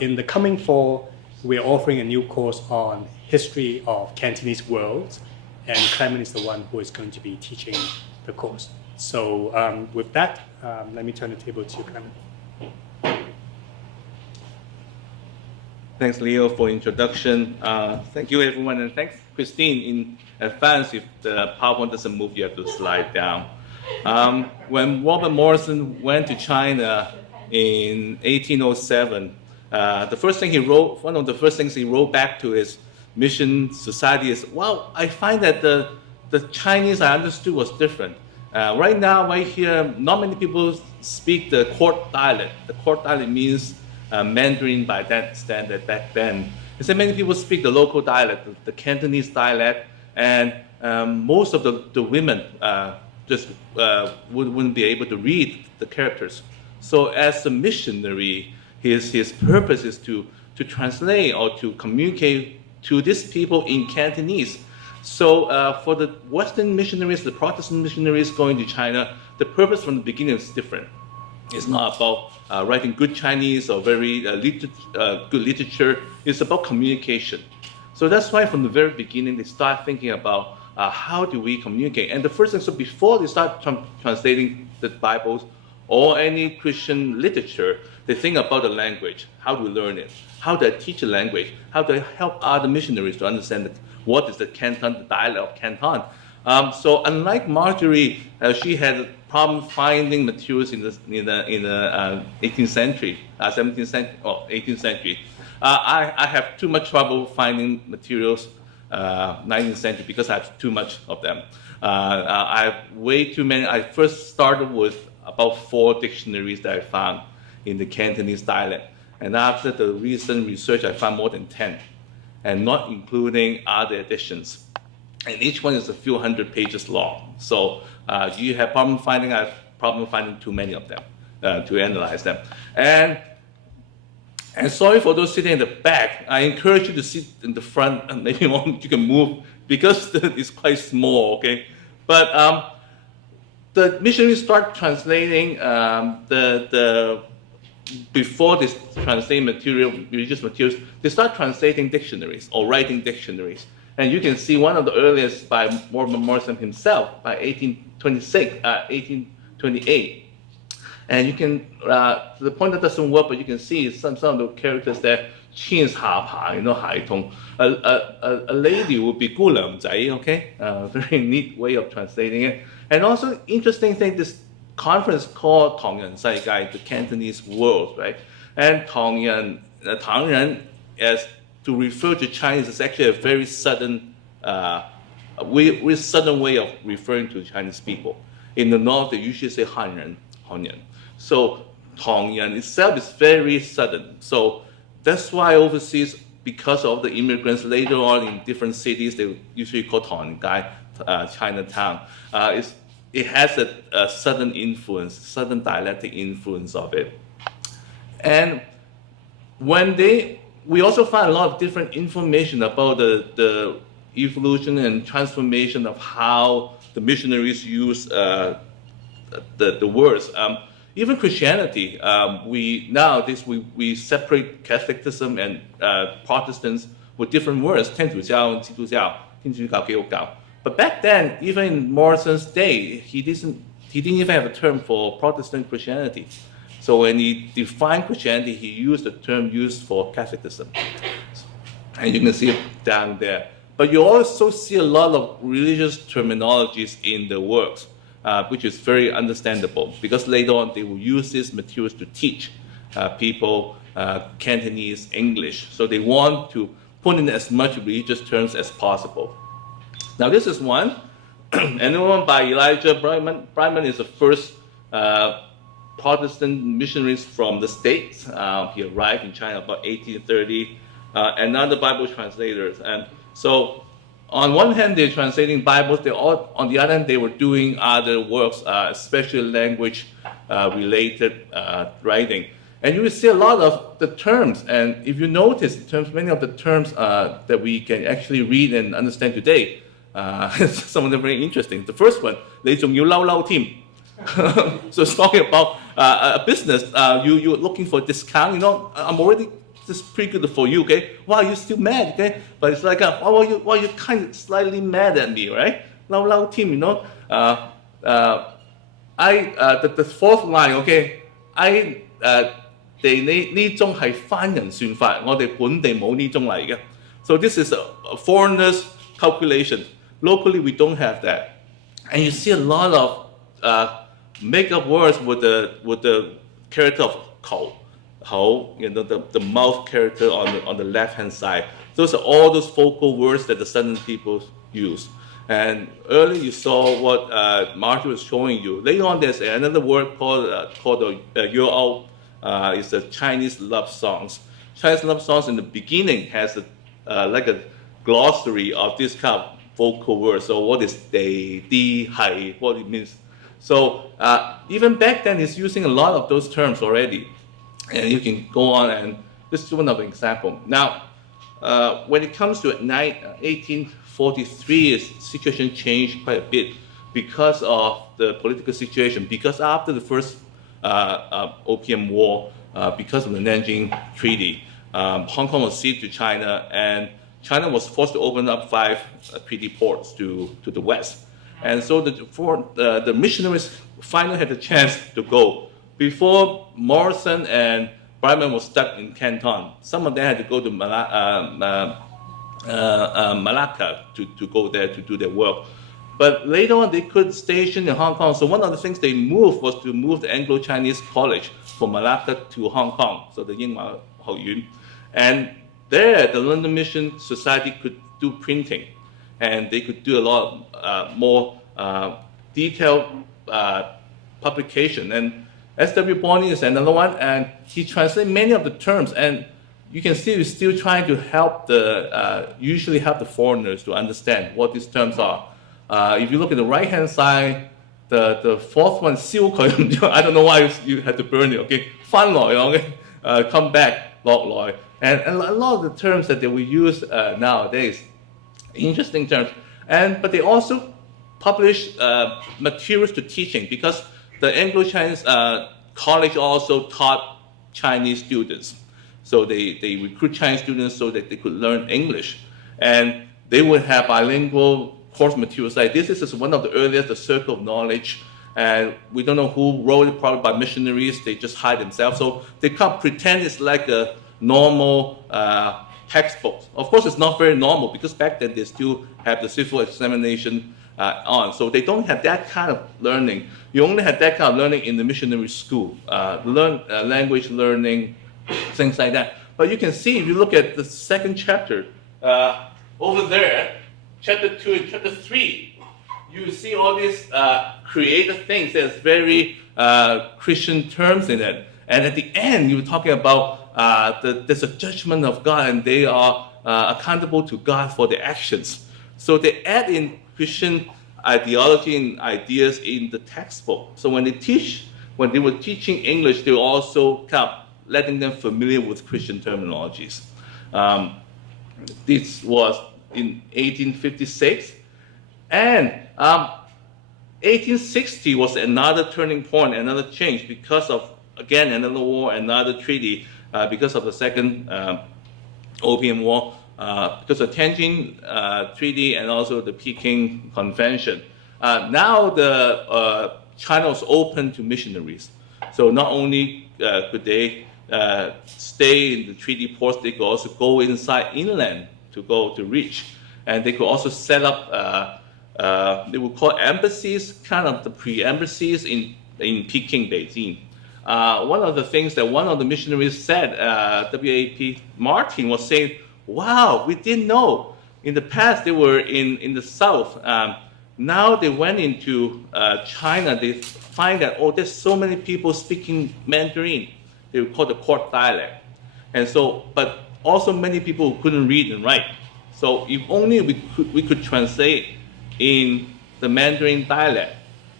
in the coming fall, we're offering a new course on history of Cantonese Worlds, and Clement is the one who is going to be teaching the course. So with that, let me turn the table to Clement. Thanks, Leo, for introduction. Thank you, everyone, and thanks, Christine, in advance. If the PowerPoint doesn't move, you have to slide down. When Robert Morrison went to China in 1807, the first thing he wrote, one of the first things he wrote back to his mission society is, well, I find that the Chinese I understood was different. Right now, right here, not many people speak the court dialect. The court dialect means Mandarin by that standard back then. He said many people speak the local dialect, the Cantonese dialect, and most of the women just wouldn't be able to read the characters. So as a missionary, his purpose is to translate or to communicate to these people in Cantonese. So for the Western missionaries, the Protestant missionaries going to China, the purpose from the beginning is different. It's not about writing good Chinese or very good literature. It's about communication. So that's why from the very beginning, they start thinking about how do we communicate. And the first thing, so before they start translating the Bibles or any Christian literature, they think about the language. How do we learn it? How do I teach a language? How do I help other missionaries to understand what is the Canton, the dialect of Canton? So unlike Marjorie, she had a problem finding materials in the 18th century, 17th century, or 18th century. I have too much trouble finding materials 19th century because I have too much of them. I have way too many. I first started with about 4 dictionaries that I found in the Cantonese dialect. And after the recent research, I found more than 10, and not including other editions. And each one is a few hundred pages long. So you have problem finding, I have problem finding too many of them to analyze them. And sorry for those sitting in the back. I encourage you to sit in the front, and maybe you can move because it's quite small, okay? But the missionaries start translating before they translate religious materials, they start translating dictionaries or writing dictionaries. And you can see one of the earliest by Morrison himself by 1828. And you can, to the point that doesn't work, but you can see some of the characters there. Chin's hapa, Hai Tong. A lady would be gulam zai, okay? Very neat way of translating it. And also interesting thing, this conference called Tong the Cantonese Worlds, right? And Tang Ren, as to refer to Chinese, is actually a very sudden, sudden way of referring to Chinese people. In the north, they usually say Han Yan. So Tong Yan itself is very sudden. So that's why overseas, because of the immigrants later on in different cities, they usually call Tong Gai, Chinatown. It has a sudden influence, sudden dialectic influence of it. And we also find a lot of different information about the evolution and transformation of how the missionaries use the words. Even Christianity, nowadays we separate Catholicism and Protestants with different words, 天主教, 基督教, 天主教, 基督教. But back then, even in Morrison's day, he didn't even have a term for Protestant Christianity. So when he defined Christianity, he used the term used for Catholicism. And you can see it down there. But you also see a lot of religious terminologies in the works, which is very understandable, because later on they will use these materials to teach people Cantonese English. So they want to put in as much religious terms as possible. Now this is one, and the one by Elijah Bryman. Bryman is the first Protestant missionaries from the States. He arrived in China about 1830, and other Bible translators. And so on one hand, they're translating Bibles. On the other hand, they were doing other works, especially language-related writing. And you will see a lot of the terms. And if you notice, many of the terms that we can actually read and understand today, some of them are very interesting. The first one, 你仲要嬲嬲添. So it's talking about a business. You're looking for a discount. I'm already just pretty good for you, okay? Why are you still mad, okay? But it's like, why are you kind of slightly mad at me, right? 嬲嬲添, the fourth line, okay? 哋呢種係番人算法，我哋本地冇呢種嚟嘅. So this is a foreigner's calculation. Locally, we don't have that. And you see a lot of make-up words with the character of 口, the mouth character on the left-hand side. Those are all those vocal words that the Southern people use. And earlier you saw what Marjorie was showing you. Later on, there's another word called Yuao. It's the Chinese love songs. Chinese love songs in the beginning has like a glossary of this kind of vocal words. So what is they, di, hai, what it means. So even back then, it's using a lot of those terms already. And you can go on, and this is one of the example. Now, when it comes to 1843, the situation changed quite a bit because of the political situation. Because after the first Opium War, because of the Nanjing Treaty, Hong Kong was ceded to China, and China was forced to open up 5 treaty ports to the west. And so the missionaries finally had the chance to go. Before, Morrison and Bryman were stuck in Canton. Some of them had to go to Malacca to go there to do their work. But later on, they could station in Hong Kong. So one of the things they moved was to move the Anglo-Chinese College from Malacca to Hong Kong, so the Yingma Hou Yun. And there, the London Mission Society could do printing, and they could do a lot more detailed publication. And S.W. Bonney is another one, and he translated many of the terms. And you can see he's still trying to help usually help the foreigners to understand what these terms are. If you look at the right-hand side, the fourth one, 燒佢, I don't know why you had to burn it, okay? 返來, okay? Come back, 落來. And a lot of the terms that they will use nowadays, interesting terms. But they also publish materials to teaching, because the Anglo-Chinese college also taught Chinese students. So they recruit Chinese students so that they could learn English. And they would have bilingual course materials. Like this is one of the earliest, the Circle of Knowledge. And we don't know who wrote it, probably by missionaries. They just hide themselves. So they can't pretend it's like a normal textbook. Of course, it's not very normal because back then they still have the civil examination on. So they don't have that kind of learning. You only have that kind of learning in the missionary school, language learning, things like that. But you can see, if you look at the second chapter, over there, chapter 2 and chapter 3, you see all these creative things. There's very Christian terms in it. And at the end, you're talking about there's a judgment of God, and they are accountable to God for their actions. So they add in Christian ideology and ideas in the textbook. So when they were teaching English, they were also kind of letting them familiar with Christian terminologies. This was in 1856. And 1860 was another turning point, another change because of, again, another war, another treaty, because of the Second Opium War, because of the Tianjin Treaty and also the Peking Convention. Now China was open to missionaries. So not only could they stay in the treaty ports, they could also go inland to reach. And they could also set up they would call embassies, kind of the pre-embassies in Peking, Beijing. One of the things that one of the missionaries said, W.A.P. Martin, was saying, wow, we didn't know. In the past, they were in the south. Now they went into China, they find that, oh, there's so many people speaking Mandarin. They would call the court dialect. And so, but also many people who couldn't read and write. So if only we could translate in the Mandarin dialect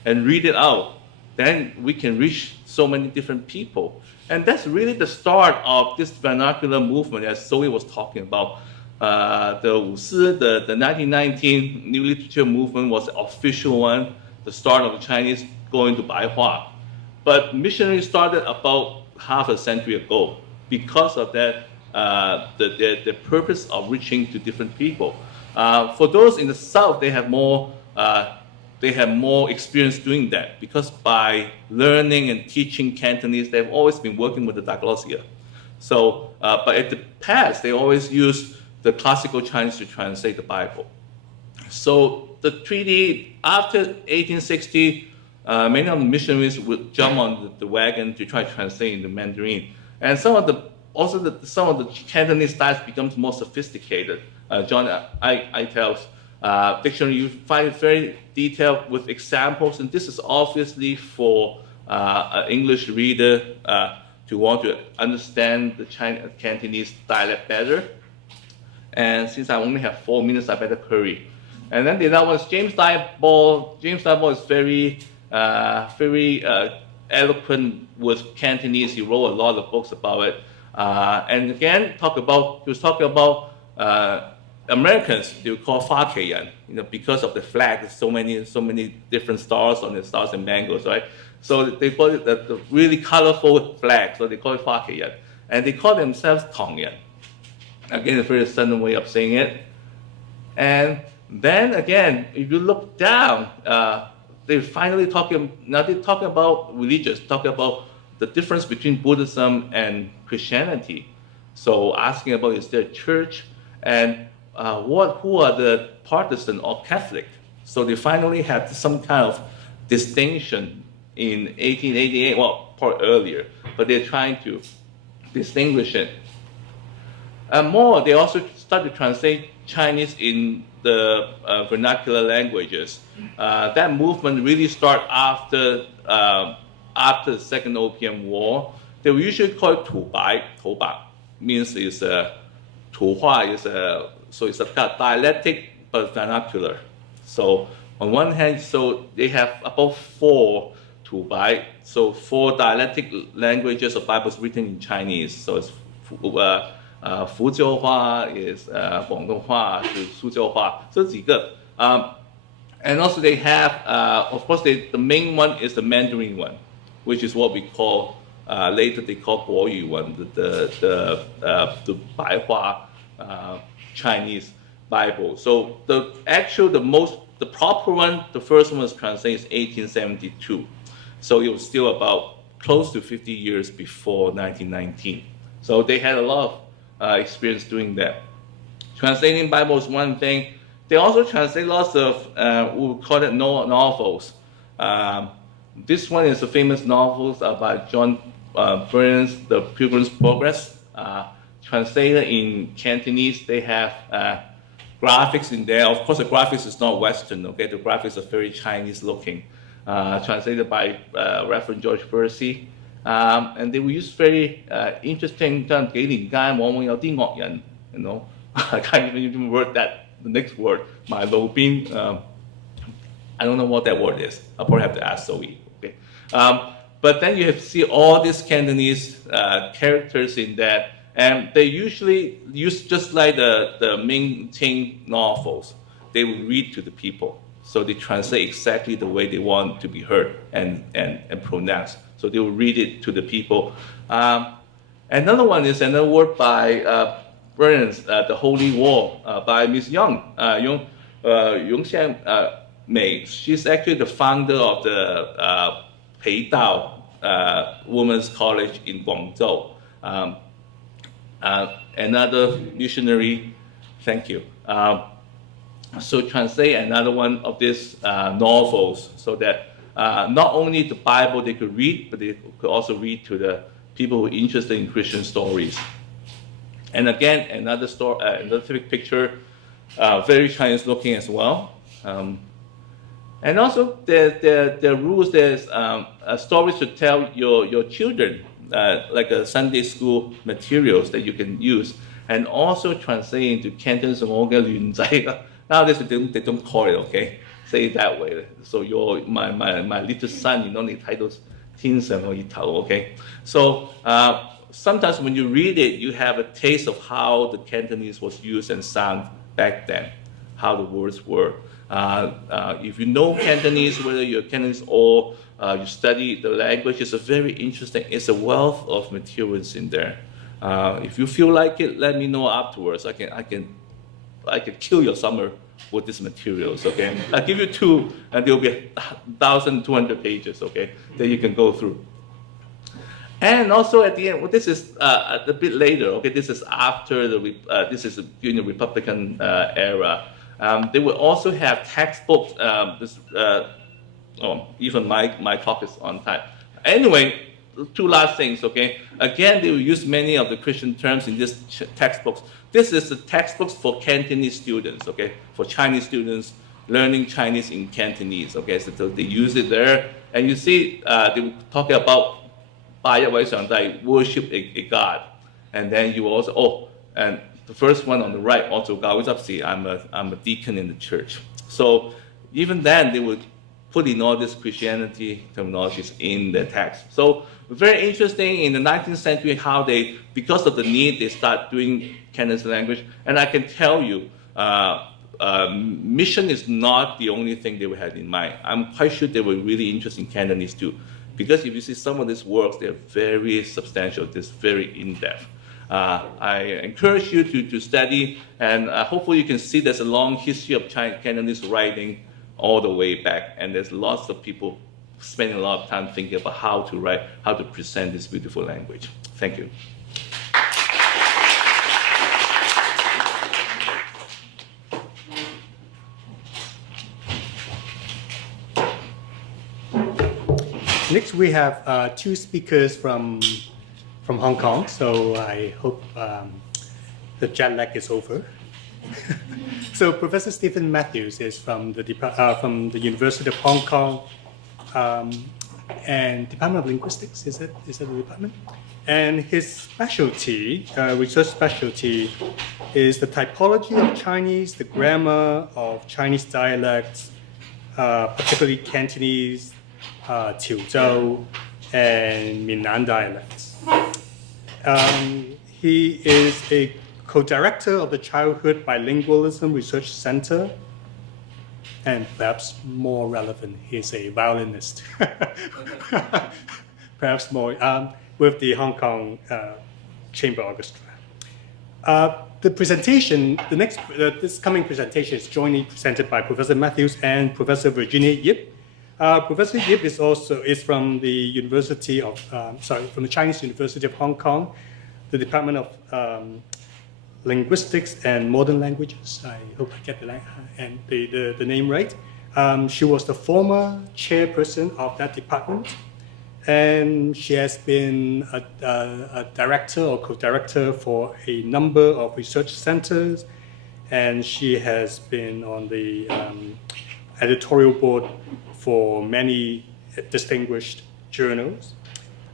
and read it out, then we can reach so many different people. And that's really the start of this vernacular movement, as Zoe was talking about. The 1919 New Literature movement was the official one, the start of the Chinese going to Baihua. But missionaries started about half a century ago because of that, the purpose of reaching to different people. For those in the south, they have more experience doing that because by learning and teaching Cantonese, they've always been working with the diglossia. So, but at the past, they always used the classical Chinese to translate the Bible. So the treaty after 1860, many of the missionaries would jump on the wagon to try to translate in the Mandarin, and some of the Cantonese styles becomes more sophisticated. John Eitel's dictionary, you find it very detailed with examples, and this is obviously for an English reader to want to understand the Cantonese dialect better. And since I only have 4 minutes, I better hurry. And then the other one is James Diboll. James Diboll is very eloquent with Cantonese. He wrote a lot of books about it. And again, he was talking about Americans. They would call Fa Keiyan, because of the flag. There's so many different stars on the stars and bangles, right? So they call it the really colorful flag. So they call it Fa Keiyan, and they call themselves Tong. Again, a very sudden way of saying it. And then again, if you look down, they're talking about religious, talking about the difference between Buddhism and Christianity. So asking about, is there a church, and who are the Protestant or Catholic? So they finally had some kind of distinction in 1888, well, probably earlier, but they're trying to distinguish it. And more, they also start to translate Chinese in the vernacular languages. That movement really started after the Second Opium War. They will usually call it 土白, 头白 means is 土话 is so it's a kind of dialectic but vernacular. So on one hand, so they have about 4 土白, so 4 dialectic languages of Bibles written in Chinese. So it's 福州话 is 广东话 is 苏州话, so 几个. And also they have, of course, the main one is the Mandarin one, which is what we call, later they call 国语 one, the Baihua Chinese. Bible. So the proper one, the first one was translated in 1872. So it was still about close to 50 years before 1919. So they had a lot of experience doing that. Translating Bible is one thing. They also translate lots of, we would call it novels. This one is a famous novel by John Burn's The Pilgrim's Progress. Translated in Cantonese, they have graphics in there. Of course, the graphics is not Western, okay? The graphics are very Chinese looking. Translated by Reverend George Percy. And they will use very interesting terms. 幾年間往往有啲惡人, you know. I can't even word that, the next word. 埋路邊, I don't know what that word is. I'll probably have to ask Zoe, okay? But then you have to see all these Cantonese characters in that. And they usually use just like the Ming Ching novels. They will read to the people. So they translate exactly the way they want to be heard and pronounced. So they will read it to the people. Another one is another work by Burns, The Holy War, by Miss Young, Yung Xianmei. She's actually the founder of the Peidao Women's College in Guangzhou. Another missionary, thank you. So translate another one of these novels so that not only the Bible they could read, but they could also read to the people who are interested in Christian stories. And again, another picture, very Chinese looking as well. And also the rules, there's stories to tell your children, like a Sunday school materials that you can use, and also translate into Cantonese. Nowadays they don't call it, okay? Say it that way. So my little son, you know, 你睇到天上嘅熱頭, okay? So sometimes when you read it, you have a taste of how the Cantonese was used and sound back then, how the words were. If you know Cantonese, whether you're Cantonese or you study the language, it's a very interesting, it's a wealth of materials in there. If you feel like it, let me know afterwards. I can kill your summer with these materials, okay? I'll give you 2, and there'll be 1,200 pages, okay, that you can go through. And also at the end, well, this is a bit later, okay? This is after this is during the Republican era. They will also have textbooks. Even my talk is on time. Anyway, 2 last things, okay? Again, they will use many of the Christian terms in these textbooks. This is the textbooks for Cantonese students, okay? For Chinese students learning Chinese in Cantonese, okay? So they use it there. And you see, they will talk about 拜一位上帝, worship a God. And then you also, and the first one on the right, also, I'm a deacon in the church. So even then, they would put in all this Christianity terminologies in the text. So very interesting in the 19th century how they, because of the need, they start doing Cantonese language. And I can tell you, mission is not the only thing they had in mind. I'm quite sure they were really interested in Cantonese too. Because if you see some of these works, they're very substantial, they're very in-depth. I encourage you to study, and hopefully you can see there's a long history of Cantonese writing all the way back, and there's lots of people spending a lot of time thinking about how to write, how to present this beautiful language. Thank you. Next, we have 2 speakers from Hong Kong, so I hope the jet lag is over. So Professor Stephen Matthews is from the University of Hong Kong and Department of Linguistics, is that the department? And his specialty, research specialty, is the typology of Chinese, the grammar of Chinese dialects, particularly Cantonese, Teozhou, and Minnan dialects. He is a co-director of the Childhood Bilingualism Research Center, and perhaps more relevant, he's a violinist, perhaps more, with the Hong Kong Chamber Orchestra. The presentation, this coming presentation is jointly presented by Professor Matthews and Professor Virginia Yip. Professor Yip is from the University of, from the Chinese University of Hong Kong, the Department of Linguistics and Modern Languages. I hope I get the name right. She was the former chairperson of that department, and she has been a director or co-director for a number of research centers, and she has been on the editorial board for many distinguished journals.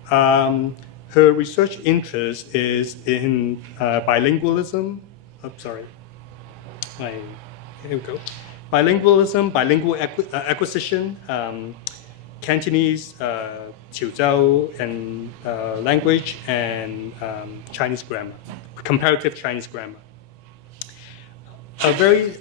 Her research interest is in bilingualism. Here we go. Bilingualism, bilingual acquisition, Cantonese, Qiuzhou and language, and Chinese grammar, comparative Chinese grammar. A very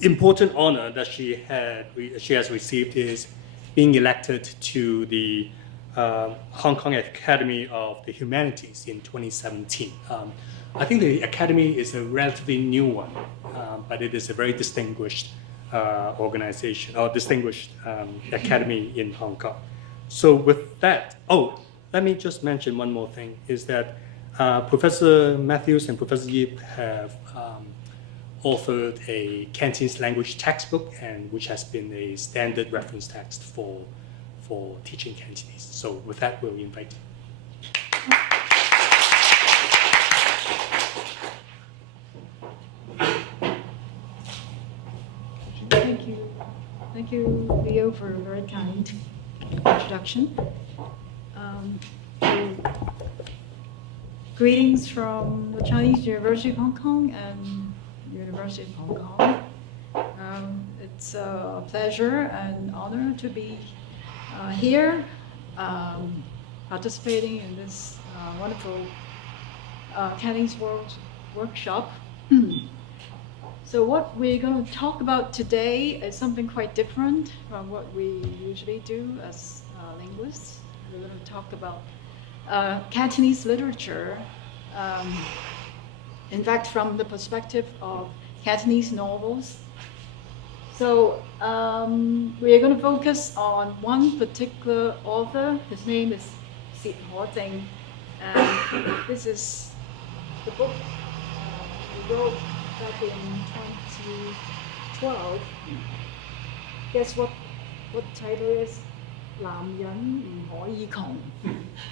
important honor that she has received is being elected to the Hong Kong Academy of the Humanities in 2017. I think the Academy is a relatively new one, but it is a very distinguished organization or distinguished academy in Hong Kong. So with that, let me just mention one more thing, is that Professor Matthews and Professor Yip have authored a Cantonese language textbook, and which has been a standard reference text for teaching Cantonese. So with that, we'll invite you. Thank you, Leo, for a very kind introduction. Greetings from the Chinese University of Hong Kong and University of Hong Kong. It's a pleasure and honor to be here, participating in this wonderful Cantonese Worlds workshop. So what we're going to talk about today is something quite different from what we usually do as linguists. We're going to talk about Cantonese literature, in fact, from the perspective of Cantonese novels. So we are going to focus on one particular author. His name is Shin, and this is the book he wrote back in 2012. Guess what the title is? 男人唔可以窮.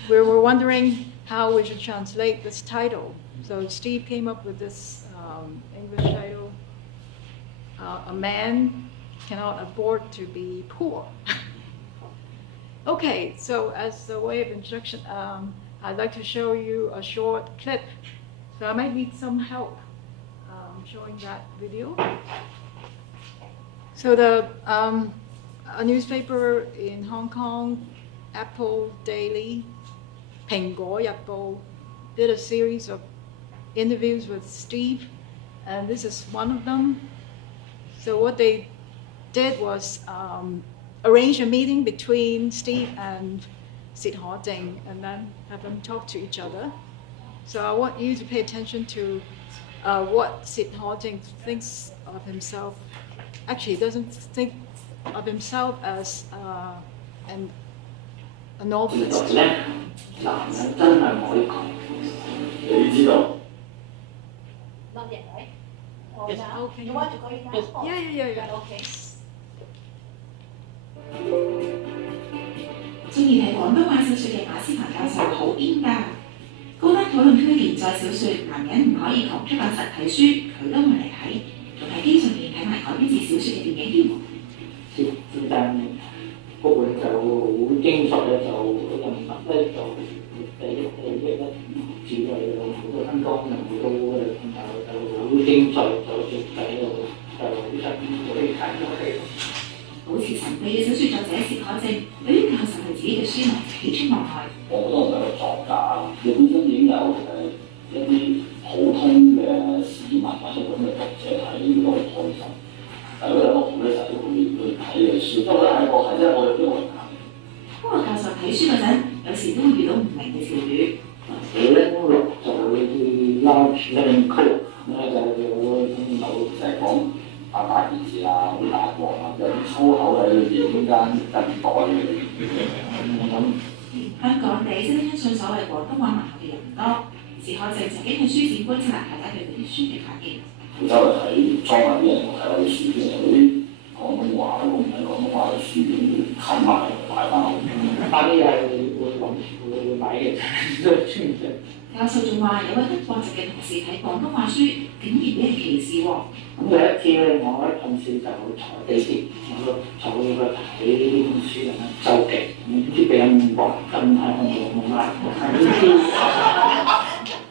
We were wondering how we should translate this title. So Steve came up with this English title. A man cannot afford to be poor. Okay, so as a way of introduction, I'd like to show you a short clip. So I might need some help showing that video. So a newspaper in Hong Kong, Apple Daily, 蘋果日報, did a series of interviews with Steve, and this is one of them. So what they did was arrange a meeting between Steve and Shin, and then have them talk to each other. So I want you to pay attention to what Shin thinks of himself. Actually, he doesn't think of himself as a novelist. Yes. Okay. You want to go in now? Yeah. Okay. 正如係廣東話小説嘅馬思文教授好癲㗎，高登討論區連載小説《男人唔可以窮》出版實體書，佢都會嚟睇，仲喺機上面睇埋改編自小説嘅電影添喎。是但嗰本就好精索咧，就人物咧就一字係有好多分光，又好多就好精粹，就設計就入邊可以睇到嘅。好似神秘嘅小説作者薛可正，對於教授佢自己嘅書名喜出望外。我覺得唔係個作家，你本身已經有一啲普通嘅市民或者咁嘅讀者睇都好開心。但係佢有個好咧，就係會睇嘅書，因為係一個係真係我嘅一個人。不過教授睇書嗰陣，有時時都會遇到唔明嘅潮語。寫錄就會 large Vernacular，咁咧就會聽到就係講大件事啊，好大鑊啊，有啲粗口喺裏邊，中間近代嘅香港地識得欣賞所謂廣東話文學嘅人唔多，時學正曾經去書展觀察大家對佢啲書嘅反應。周圍睇裝埋啲人睇我啲書，其實嗰啲廣東話都唔係廣東話嘅書，冚埋擺翻好。但啲嘢會買嘅，都係中意嘅。教授仲話有位德國籍嘅同事睇廣東話書，竟然俾人歧視喎。咁有一次咧，我一同事就坐地鐵，我坐去睇呢本書人周記，唔知俾人話咁係冇啦，呢啲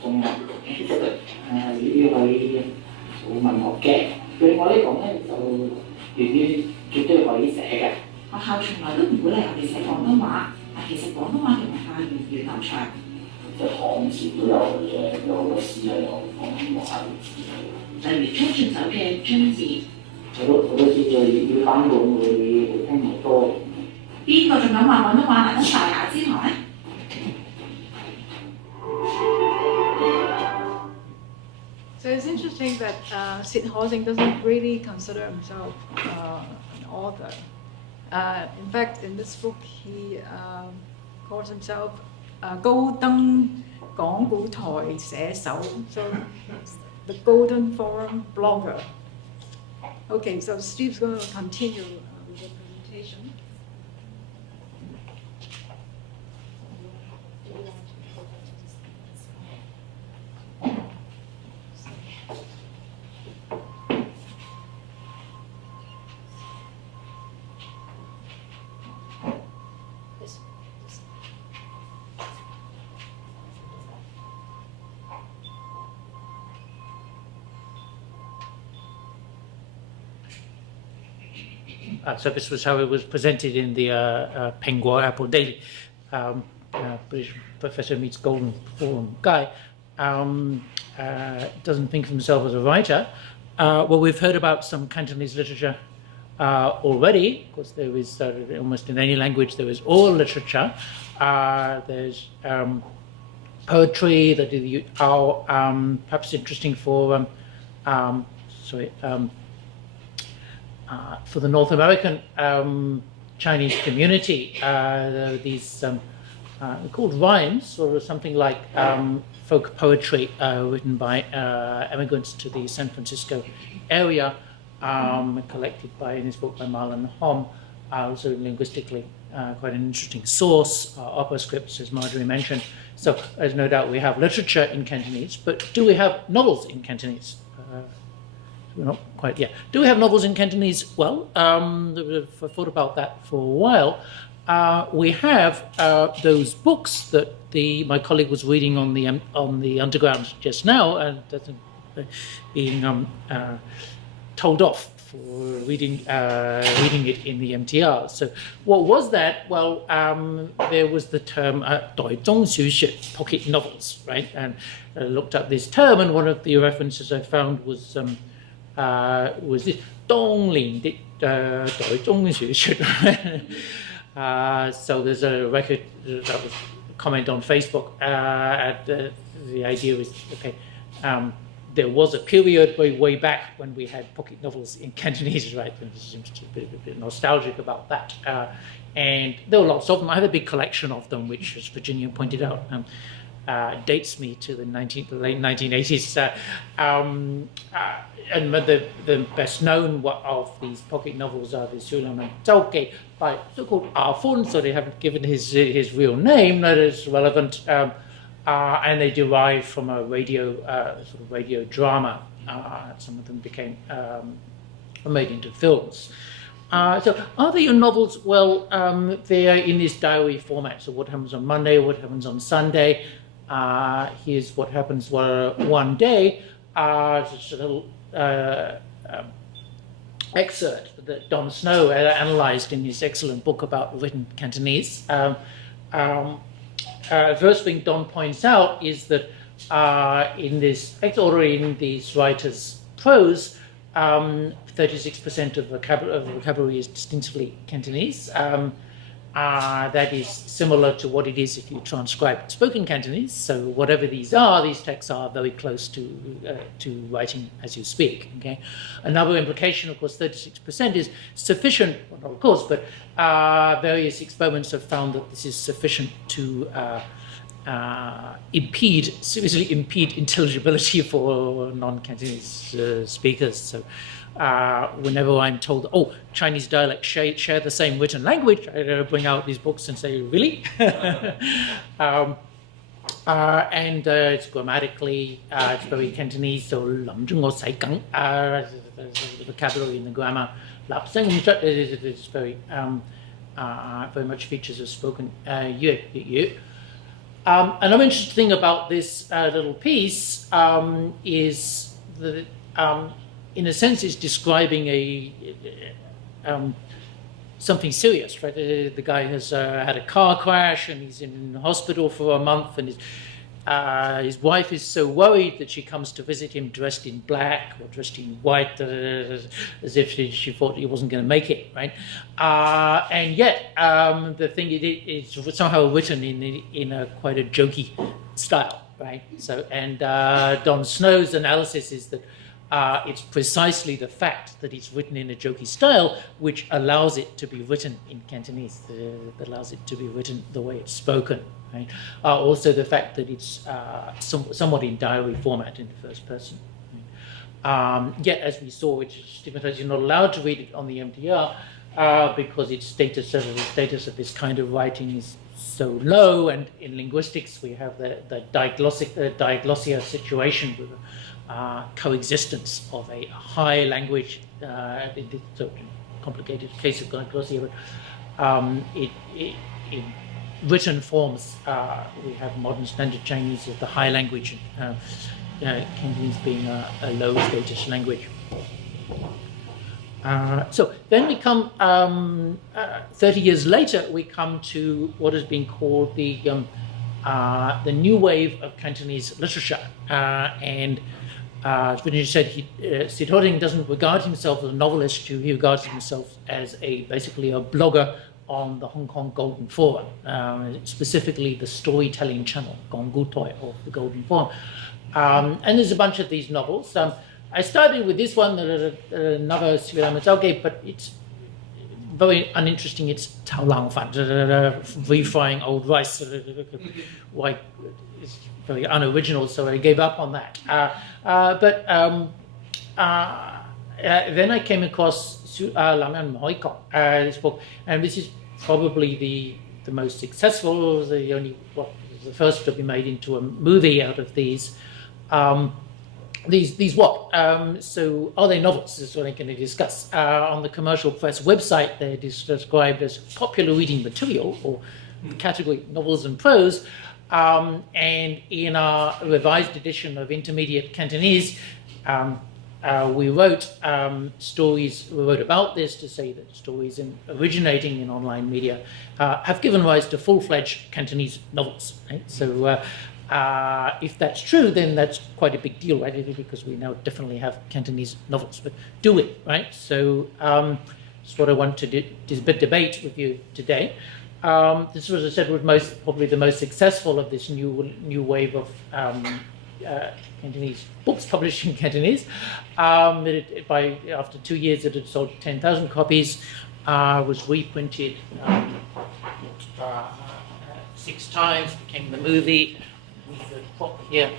仲有呢位做文學嘅，對我嚟講咧就粵語絕對可以寫嘅。學校從來都唔鼓勵我哋寫廣東話，但其實廣東話嘅文化源遠流長。即係唐朝都有嘅，有好多詩係有廣東話嘅字嘅。例如張進酒嘅張字，好多字要翻本會聽好多。邊個仲敢話廣東話難得大雅之堂咧？ So it's interesting that Sid Hosing doesn't really consider himself an author. In fact, in this book, he calls himself 高登講古台寫手, so the Golden Forum blogger. Okay, so Steve's going to continue with the presentation. So this was how it was presented in the Penguo Apple Daily. British professor meets Golden Forum guy. Doesn't think of himself as a writer. Well, we've heard about some Cantonese literature already. Of course, there is almost in any language there is oral literature. There's poetry that are perhaps interesting for for the North American Chinese community. These called rhymes, or something like folk poetry written by immigrants to the San Francisco area, collected in his book by Marlon Hom, also linguistically quite an interesting source, opera scripts, as Marjorie mentioned. So there's no doubt we have literature in Cantonese, but do we have novels in Cantonese? We're not quite yet. Do we have novels in Cantonese? Well, I've thought about that for a while. We have those books that my colleague was reading on the underground just now, and being told off for reading it in the MTR. So what was that? Well, there was the term 代中小說, pocket novels, right? And I looked up this term, and one of the references I found was this 當年的代中小說. So there's a record that was a comment on Facebook. The idea was, okay, there was a period way back when we had pocket novels in Cantonese, right? And it seems to be a bit nostalgic about that. And there were lots of them. I have a big collection of them, which, as Virginia pointed out, dates me to the late 1980s. And the best known of these pocket novels are the Sulam and Zhaoge by so-called Fun, so they haven't given his real name, that is relevant, and they derive from a radio drama. Some of them became made into films. So are they your novels? Well, they are in this diary format. So what happens on Monday, what happens on Sunday. Here's what happens one day. Just a little excerpt that Don Snow analysed in his excellent book about written Cantonese. First thing Don points out is that in these writers' prose, 36% of the vocabulary is distinctively Cantonese. that is similar to what it is if you transcribe spoken Cantonese. So whatever these texts are very close to writing as you speak. Okay. Another implication, of course, 36% is sufficient. Well, not of course, but various experiments have found that this is sufficient to seriously impede intelligibility for non-Cantonese speakers. So whenever I'm told, oh, Chinese dialects share the same written language, I bring out these books and say, really? And it's grammatically, it's very Cantonese, so lam zheng o sai gang, the vocabulary in the grammar. Lap seng is very much features of spoken Yue. Another interesting thing about this little piece is that in a sense, it's describing something serious, right? The guy has had a car crash and he's in hospital for a month, and his wife is so worried that she comes to visit him dressed in black or dressed in white, as if she thought he wasn't going to make it, right? And yet, the thing it's somehow written in a quite a jokey style, right? So, and Don Snow's analysis is that it's precisely the fact that it's written in a jokey style which allows it to be written in Cantonese, that allows it to be written the way it's spoken. Right? Also the fact that it's somewhat in diary format in the first person. Right? Yet, as we saw, which stigmatized, you're not allowed to read it on the MTR because its status of this kind of writing is so low, and in linguistics we have the diglossia situation with coexistence of a high language, in this complicated case of diglossia, but in written forms, we have modern standard Chinese as the high language, Cantonese being a low status language. So then we come, 30 years later, we come to what has been called the new wave of Cantonese literature, and as Vinny said, Sid Hodding doesn't regard himself as a novelist. He regards himself as basically a blogger on the Hong Kong Golden Forum, specifically the storytelling channel, Gong Gu Toi, of the Golden Forum. And there's a bunch of these novels. I started with this one, another Sri but it's very uninteresting. It's Tao Lang Fan, refrying old rice. Why? It's very unoriginal, so I gave up on that. Then I came across this book, and this is probably the most successful, the first to be made into a movie out of these. These what? So are they novels? This is what I'm going to discuss. On the Commercial Press website, they're described as popular reading material, or the category novels and prose. And in our revised edition of Intermediate Cantonese, we wrote stories. We wrote about this to say that stories originating in online media have given rise to full-fledged Cantonese novels. Right? So if that's true, then that's quite a big deal, right? Because we now definitely have Cantonese novels. But do we, right? So that's what I want to debate with you today. This was, as I said, was probably the most successful of this new wave of Cantonese books published in Cantonese. After 2 years, it had sold 10,000 copies. Was reprinted 6 times. Became the movie. The prop here.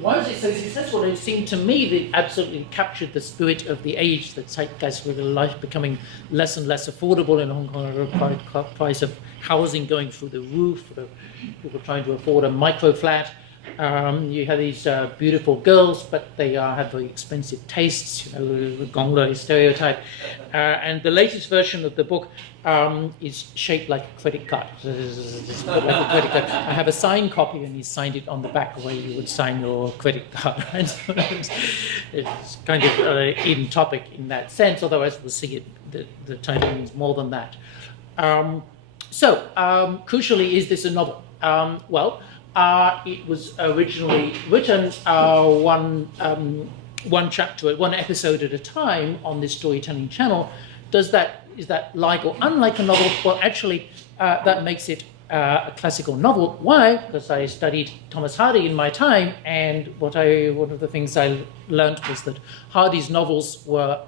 Why was it so successful? It seemed to me that it absolutely captured the spirit of the age, the zeitgeist, with life becoming less and less affordable in Hong Kong, the price of housing going through the roof, people trying to afford a micro flat. You have these beautiful girls, but they have very expensive tastes, the Gongler stereotype. And the latest version of the book is shaped like a credit card. I have a signed copy, and he signed it on the back where you would sign your credit card. Right? It's kind of in topic in that sense, although as we'll see, the title means more than that. Crucially, is this a novel? It was originally written one chapter, one episode at a time on this storytelling channel. Does that is that like or unlike a novel? Well, actually, that makes it a classical novel. Why? Because I studied Thomas Hardy in my time, and one of the things I learned was that Hardy's novels were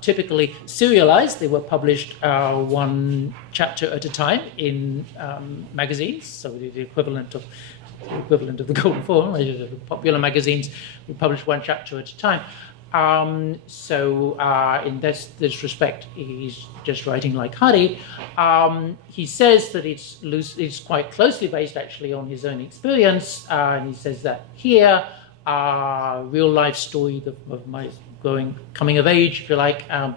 typically serialized. They were published one chapter at a time in magazines, so the equivalent of the Golden Form. Popular magazines would publish one chapter at a time. In this respect, he's just writing like Hardy. He says that it's quite closely based actually on his own experience, and he says that here, real life story of my coming of age, if you like. And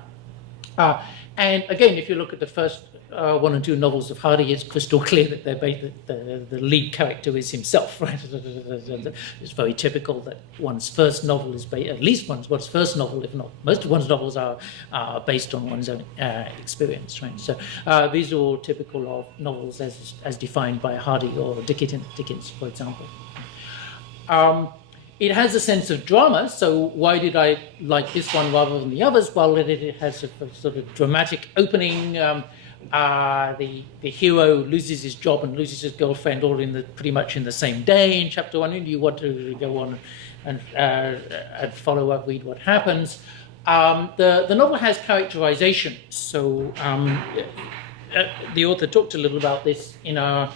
again, if you look at the first one or two novels of Hardy, it's crystal clear that the lead character is himself, right? It's very typical that one's first novel is at least one's first novel, if not most of one's novels, are based on one's own experience, right? So these are all typical of novels as defined by Hardy or Dickens, for example. It has a sense of drama, so why did I like this one rather than the others? Well, it has a sort of dramatic opening. The hero loses his job and loses his girlfriend all pretty much in the same day in chapter 1, and you want to go on and follow up, read what happens. The novel has characterization, so the author talked a little about this in our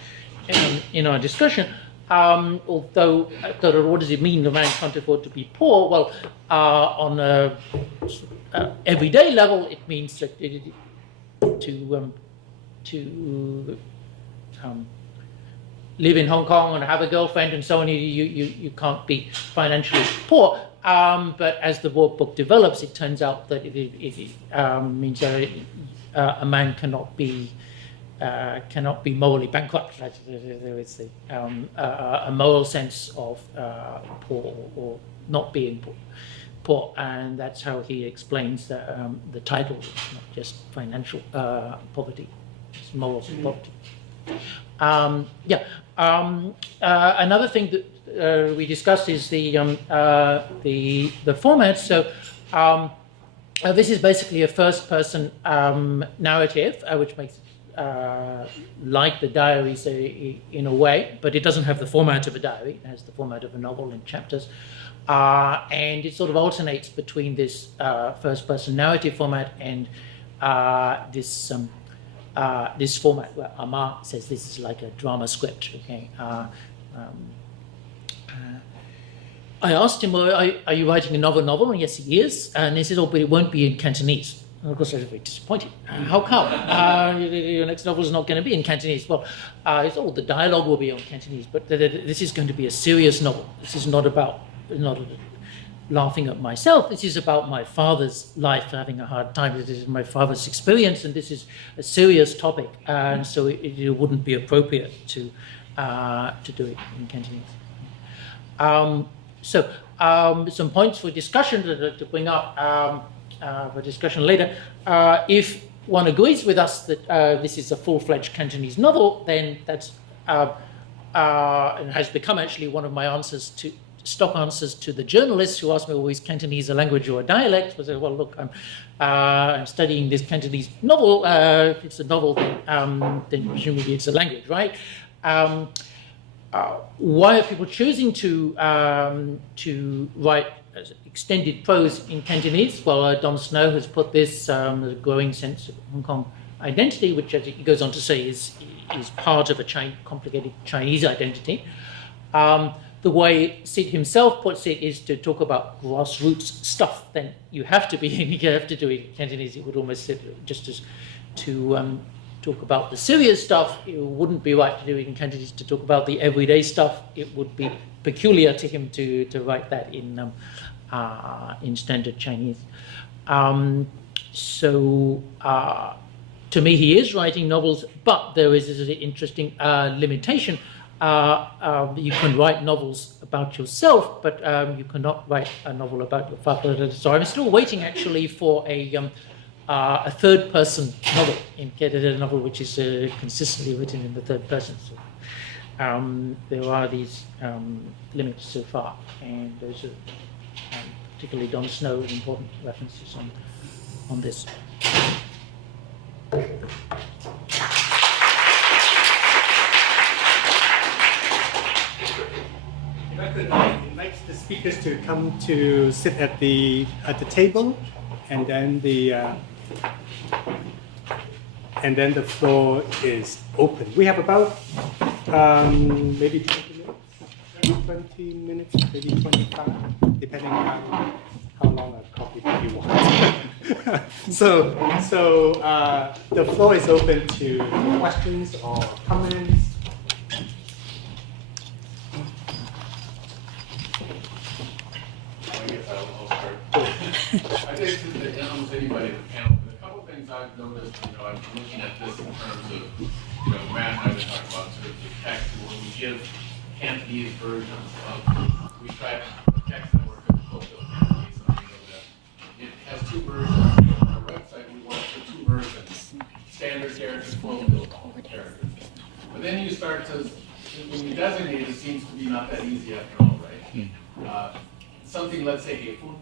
discussion. Although, what does it mean the man can't afford to be poor? Well, on a everyday level, it means that to live in Hong Kong and have a girlfriend and so on, you can't be financially poor. But as the book develops, it turns out that it means that a man cannot be morally bankrupt. There is a moral sense of poor or not being poor, and that's how he explains the title. It's not just financial poverty; it's moral poverty. Another thing that we discussed is the format. So. This is basically a first-person narrative, which makes it like the diaries in a way, but it doesn't have the format of a diary. It has the format of a novel in chapters. And it sort of alternates between this first-person narrative format and this format where Amar says this is like a drama script. Okay. I asked him, well, are you writing a novel? And yes, he is. And he said, oh, but it won't be in Cantonese. And of course, I was very disappointed. How come? Your next novel is not going to be in Cantonese. Well, he said, oh, the dialogue will be on Cantonese, but this is going to be a serious novel. This is not laughing at myself. This is about my father's life having a hard time. This is my father's experience, and this is a serious topic. And so it wouldn't be appropriate to do it in Cantonese. So some points for discussion to bring up for discussion later. If one agrees with us that this is a full-fledged Cantonese novel, then that's and has become actually one of my stock answers to the journalists who ask me, well, is Cantonese a language or a dialect? I say, well, look, I'm studying this Cantonese novel. If it's a novel, then presumably it's a language, right? Why are people choosing to write extended prose in Cantonese? Well, Don Snow has put this as a growing sense of Hong Kong identity, which, as he goes on to say, is part of a complicated Chinese identity. The way Sid himself puts it is to talk about grassroots stuff. Then you have to do it in Cantonese. It would almost just as to talk about the serious stuff. It wouldn't be right to do it in Cantonese. To talk about the everyday stuff, it would be peculiar to him to write that in standard Chinese. To me, he is writing novels, but there is an interesting limitation. You can write novels about yourself, but you cannot write a novel about your father. So I'm still waiting, actually, for a third-person novel, a novel which is consistently written in the third person. So there are these limits so far, and those are particularly Don Snow important references on this. come to sit at the table, and then the floor is open. We have about maybe 20 minutes, maybe 25, depending on how long a coffee break you want. so the floor is open to questions or comments. I guess I'll start. I think since almost anybody in the panel, but a couple of things I've noticed, I'm looking at this in terms of, Matt and I were talking about sort of the text, and when we give Cantonese versions of, we try text that were difficult to Cantonese, and we know that it has two versions. On our website, we want the two versions, standard characters, colloquial characters. But then you start to, when you designate, it seems to be not that easy after all, right? Something, let's say, hateful,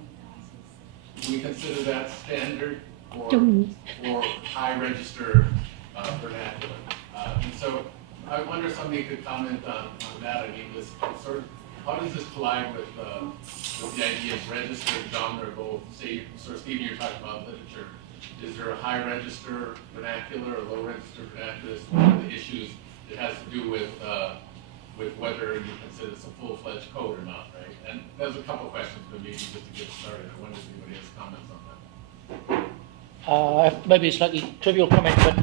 we consider that standard or high register vernacular. And so I wonder if somebody could comment on that. I mean, this sort of, how does this collide with the idea of register and genre both? Say, sort of, Stephen, you're talking about literature. Is there a high register vernacular or low register vernacular? It's one of the issues that has to do with whether you consider this a full-fledged code or not, right? And there's a couple questions, but maybe just to get started, I wonder if anybody has comments on that. Maybe a slightly trivial comment, but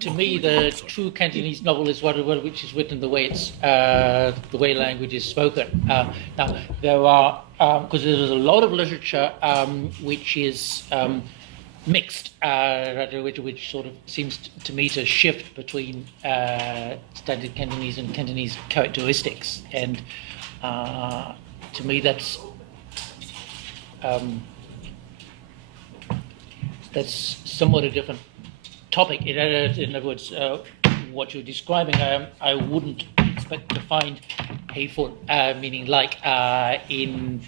to me, the true Cantonese novel is one which is written the way it's the way language is spoken. Now, there are because there's a lot of literature which is mixed, which sort of seems to me to shift between standard Cantonese and Cantonese characteristics, and to me that's somewhat a different topic. In other words, what you're describing, I wouldn't expect to find hateful, meaning like in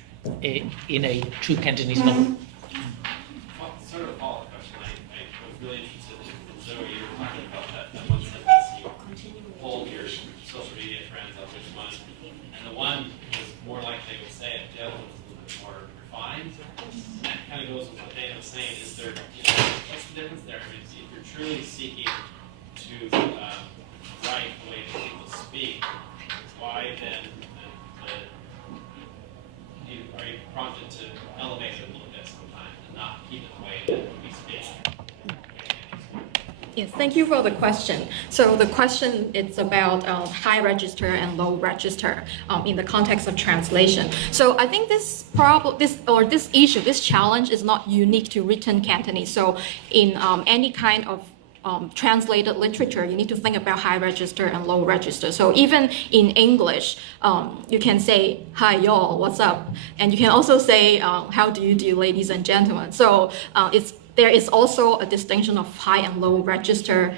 a true Cantonese novel. Sort of a follow-up question. I was really interested in Zoe, you were talking about that one sentence you pulled your social media trends on which one, and the one was more like they would say it, the other one was a little bit more refined. And that kind of goes with what Dan was saying. Is there, what's the difference there? I mean, if you're truly seeking to write the way that people speak, why then are you prompted to elevate it a little bit sometimes and not keep it the way that we speak? Yes, thank you for the question. So the question is about high register and low register in the context of translation. So I think this issue, this challenge is not unique to written Cantonese. So in any kind of translated literature, you need to think about high register and low register. So even in English, you can say, hi y'all, what's up? And you can also say, how do you do, ladies and gentlemen? So there is also a distinction of high and low register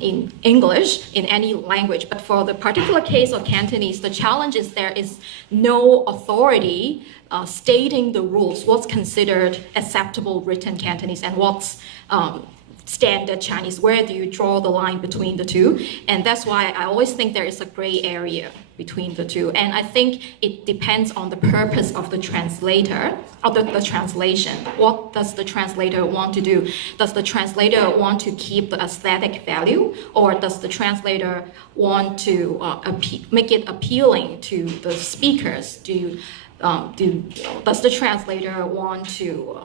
in English, in any language. But for the particular case of Cantonese, the challenge is there is no authority stating the rules, what's considered acceptable written Cantonese and what's standard Chinese. Where do you draw the line between the two? And that's why I always think there is a gray area between the two. And I think it depends on the purpose of the translator, of the translation. What does the translator want to do? Does the translator want to keep the aesthetic value, or does the translator want to make it appealing to the speakers? Does the translator want to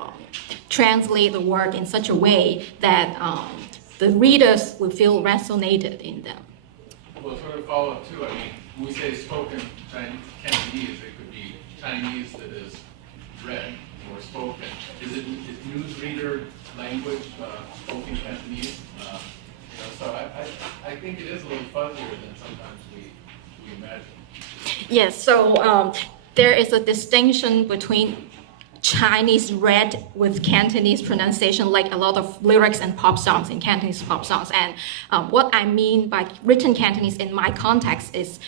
translate the work in such a way that the readers will feel resonated in them? Well, sort of follow up too, I mean, when we say spoken Cantonese, it could be Chinese that is read or spoken. Is newsreader language spoken Cantonese? So I think it is a little fuzzier than sometimes we imagine. Yes, so there is a distinction between Chinese read with Cantonese pronunciation, like a lot of lyrics and pop songs in Cantonese pop songs. And what I mean by written Cantonese in my context is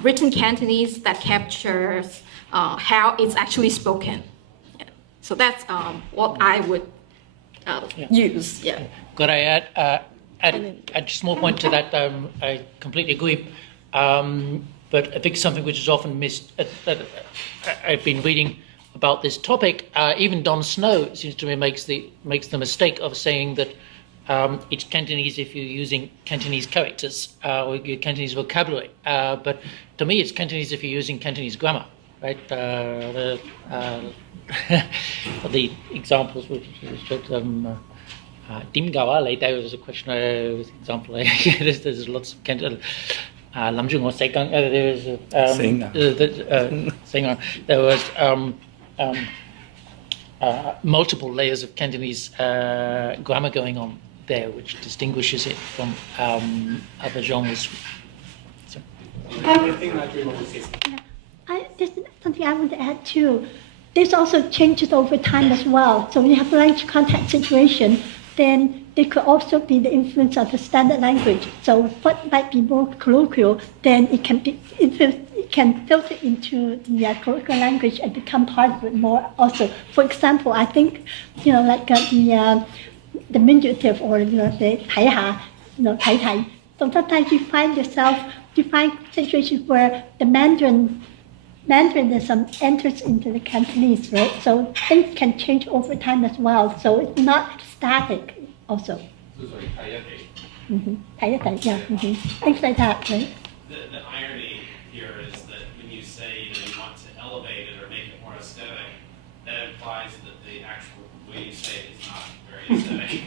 written Cantonese that captures how it's actually spoken. Yeah. So that's what I would use. Yeah. Could I add a small point to that? I completely agree. but I think something which is often missed, that I've been reading about this topic, even Don Snow seems to me makes the mistake of saying that it's Cantonese if you're using Cantonese characters or your Cantonese vocabulary. But to me, it's Cantonese if you're using Cantonese grammar, right? The examples which Dim Gawa later was a question with example. There's lots of Cantonese. Lam Jung or Segang, there was multiple layers of Cantonese grammar going on there, which distinguishes it from other genres. So. There's something I want to add too. There's also changes over time as well. So when you have language contact situation, then there could also be the influence of the standard language. So what might be more colloquial, then it can be it can filter into the colloquial language and become part of it more also. For example, I think, like the diminutive or the 睇下, 睇睇. So sometimes you find situations where the Mandarinism enters into the Cantonese, right? So things can change over time as well. So it's not static also. Things like that, right? The irony here is that when you say you want to elevate it or make it more aesthetic, that implies that the actual way you say it is not very aesthetic.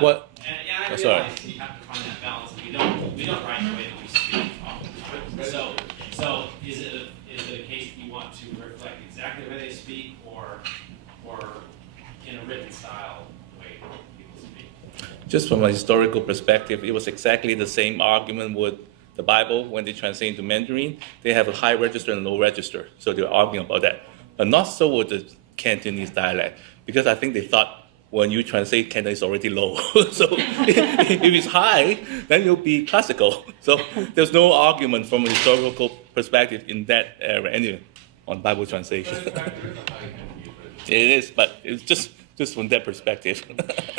What? And I realize you have to find that balance. We don't write the way that we speak often. So is it a case that you want to reflect exactly the way they speak, or in a written style the way people speak? Just from a historical perspective, it was exactly the same argument with the Bible when they translate into Mandarin. They have a high register and low register, so they were arguing about that. But not so with the Cantonese dialect, because I think they thought when you translate Cantonese, it's already low. So if it's high, then it'll be classical. So there's no argument from a historical perspective in that era anyway on Bible translation. It is, but it's just from that perspective.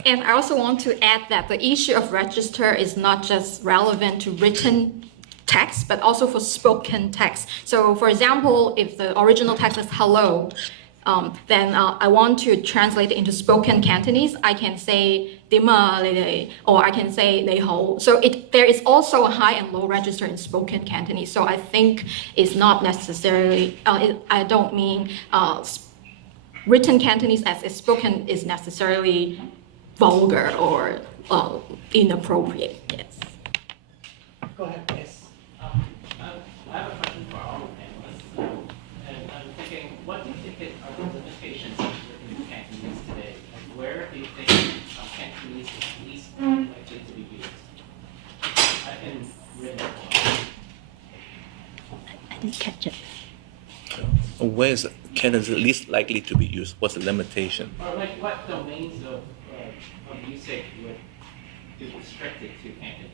And I also want to add that the issue of register is not just relevant to written text, but also for spoken text. So for example, if the original text is hello, then I want to translate it into spoken Cantonese. I can say "dima le," or I can say "le ho." So there is also a high and low register in spoken Cantonese. So I think it's not necessarily. I don't mean written Cantonese as is spoken is necessarily vulgar or inappropriate. Yes. Go ahead. Yes. I have a question for all panelists, and I'm thinking, what do you think are the limitations of written Cantonese today? Like, where do you think Cantonese is least likely to be used? I've been written for. I didn't catch it. Where is Cantonese least likely to be used? What's the limitation? Or like what domains of usage would be restricted to Cantonese?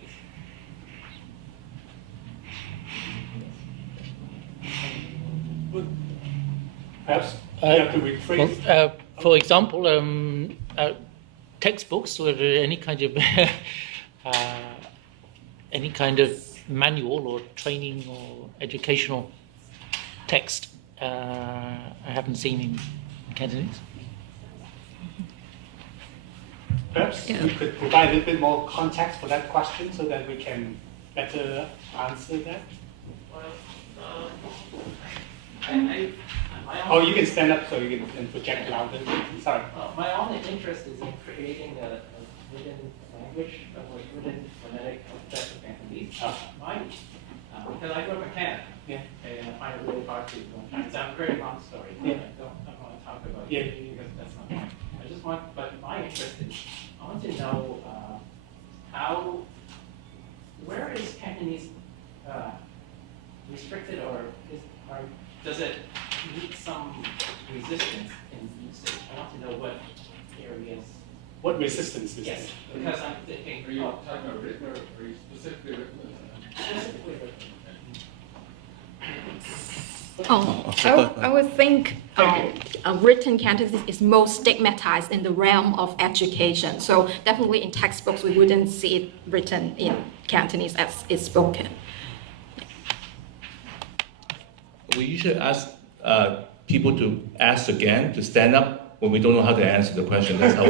Perhaps you have to rephrase. For example, textbooks or any kind of manual or training or educational text. I haven't seen in Cantonese. Perhaps we could provide a little bit more context for that question so that we can better answer that. Or you can stand up so you can project louder. Sorry. My only interest is in creating a written language, a written phonetic alphabet of Cantonese. Because I grew up in Canada. Yeah. And I find it really hard to it's a very long story. Yeah. I don't want to talk about Yeah. it because that's not fine. I just want, but my interest is, I want to know where is Cantonese restricted or does it meet some resistance in usage? I want to know what areas. What resistance is Yes, this? because I'm thinking. Are you talking about written or are you specifically written? Specifically written. I would think written Cantonese is most stigmatized in the realm of education. So definitely in textbooks, we wouldn't see it written in Cantonese as it's spoken. we usually ask people to ask again, to stand up when we don't know how to answer the question. That's how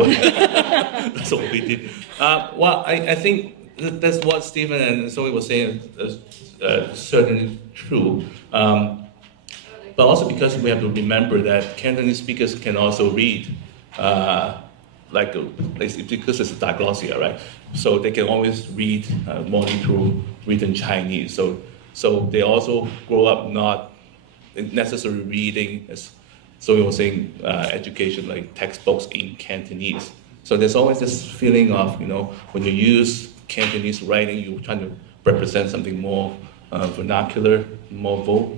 that's what we did. Well, I think that's what Stephen and Zoe were saying is certainly true. But also because we have to remember that Cantonese speakers can also read, because it's a diglossia, right? So they can always read morning through written Chinese. So they also grow up not necessarily reading, as Zoe was saying, education like textbooks in Cantonese. So there's always this feeling of, when you use Cantonese writing, you're trying to represent something more vernacular, more verbal.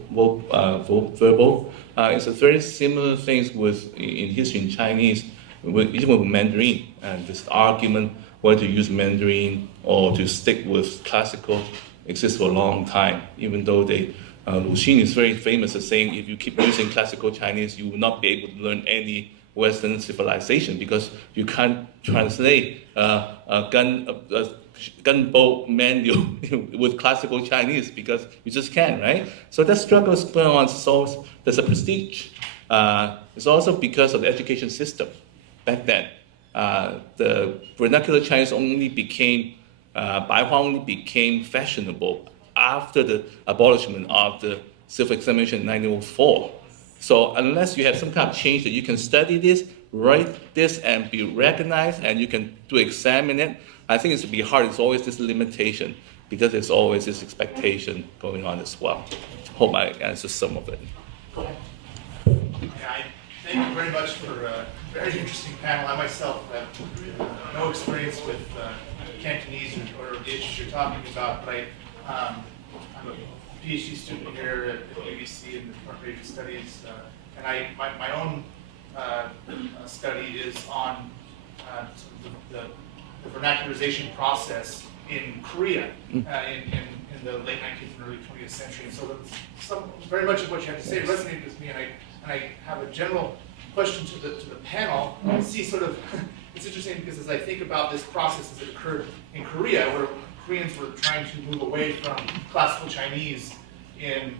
It's a very similar things in history in Chinese, even with Mandarin, and this argument whether to use Mandarin or to stick with classical exists for a long time, even though Shin is very famous as saying if you keep using classical Chinese, you will not be able to learn any Western civilization because you can't translate a gunboat manual with classical Chinese because you just can't, right? So that struggle is going on. So there's a prestige. It's also because of the education system back then. The vernacular Chinese only became, Baihua only became fashionable after the abolishment of the self-examination in 1904. So unless you have some kind of change that you can study this, write this, and be recognized, and you can examine it, I think it's to be hard. It's always this limitation because there's always this expectation going on as well. Hope I answered some of it. Thank you very much for a very interesting panel. I myself have no experience with Cantonese or the issues you're talking about, but I'm a PhD student here at UBC in the Department of Studies, and my own study is on the vernacularization process in Korea in the late 19th and early 20th century. And so very much of what you had to say resonated with me, and I have a general question to the panel. I see it's interesting because as I think about this process as it occurred in Korea, where Koreans were trying to move away from classical Chinese in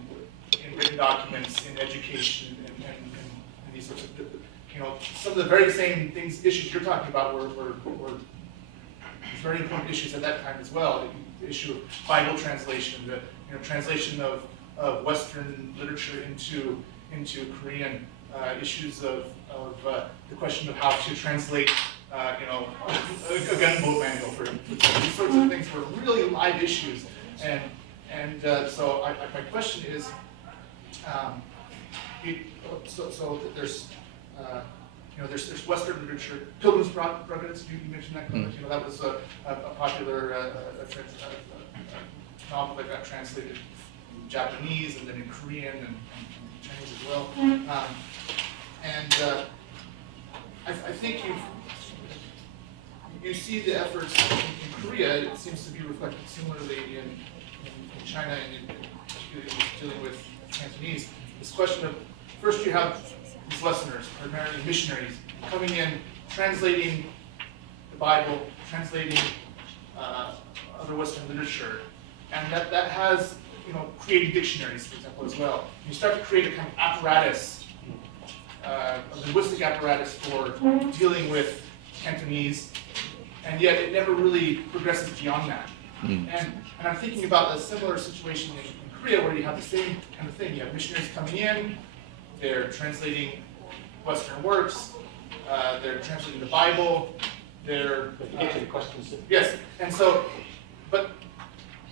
written documents, in education, and these sorts of, some of the very same issues you're talking about were very important issues at that time as well. The issue of Bible translation, the translation of Western literature into Korean, issues of the question of how to translate a gunboat manual, for these sorts of things were really live issues, and so my question is, there's Western literature, Pilgrim's Progress. You mentioned that. That was a popular novel that got translated in Japanese and then in Korean and Chinese as well. I think you see the efforts in Korea. It seems to be reflected similarly in China and particularly dealing with Cantonese. This question of first you have these Westerners, primarily missionaries, coming in, translating the Bible, translating other Western literature, and that has creating dictionaries, for example, as well. You start to create a kind of apparatus, a linguistic apparatus for dealing with Cantonese, and yet it never really progresses beyond that. And I'm thinking about a similar situation in Korea where you have the same kind of thing. You have missionaries coming in, they're translating Western works, they're translating the Bible, they're... Get to the questions. Yes, and so, but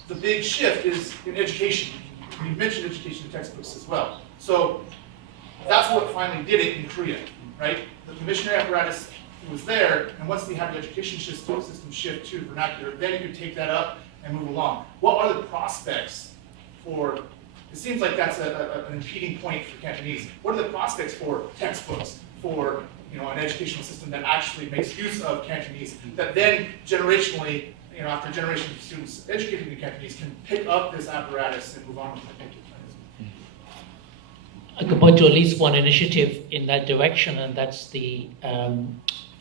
the big shift is in education. You mentioned education in textbooks as well. So that's what finally did it in Korea, right? The missionary apparatus was there, and once they had the education system shift to vernacular, then you could take that up and move along. What are the prospects for, it seems like that's an impeding point for Cantonese. What are the prospects for textbooks, for an educational system that actually makes use of Cantonese, that then generationally, after generations of students educated in Cantonese can pick up this apparatus and move on with it? I could point to at least one initiative in that direction, and that's the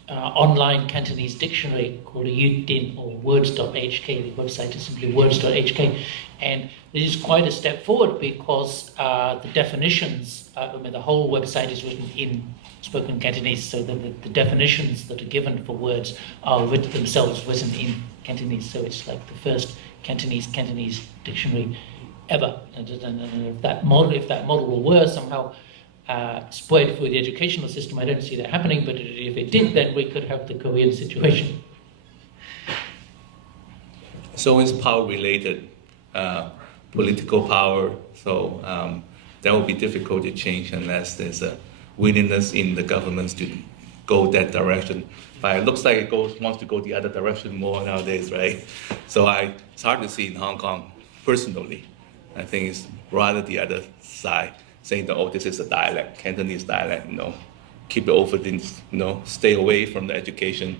online Cantonese dictionary called a Yudin or words.hk. The website is simply words.hk. And this is quite a step forward because the definitions, the whole website is written in spoken Cantonese, so the definitions that are given for words are themselves written in Cantonese. So it's like the first Cantonese dictionary ever. And if that model were somehow spread through the educational system, I don't see that happening, but if it did, then we could have the Korean situation. So it's power related, political power, so that will be difficult to change unless there's a willingness in the governments to go that direction. But it looks like it wants to go the other direction more nowadays, right? So it's hard to see in Hong Kong personally. I think it's rather the other side, saying that, oh, this is a dialect, Cantonese dialect, keep it over things, stay away from the education.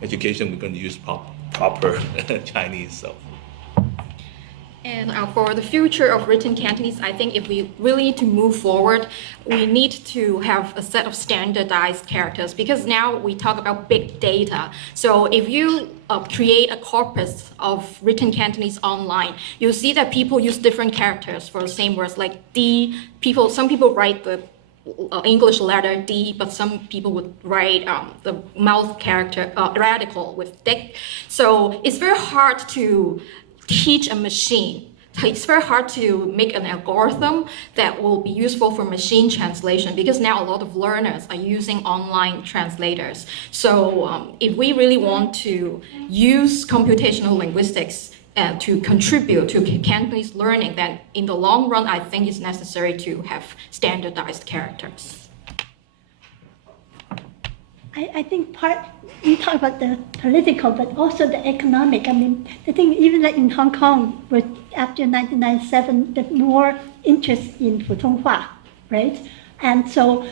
Education, we're going to use proper Chinese, so. And for the future of written Cantonese, I think if we really need to move forward, we need to have a set of standardized characters, because now we talk about big data. So if you create a corpus of written Cantonese online, you'll see that people use different characters for the same words, like D. Some people write the English letter D, but some people would write the mouth character radical with dick. So it's very hard to teach a machine. It's very hard to make an algorithm that will be useful for machine translation, because now a lot of learners are using online translators. So if we really want to use computational linguistics to contribute to Cantonese learning, then in the long run, I think it's necessary to have standardized characters. I think you talk about the political, but also the economic. I mean, the thing, even like in Hong Kong, with after 1997, there's more interest in Putonghua, right? And so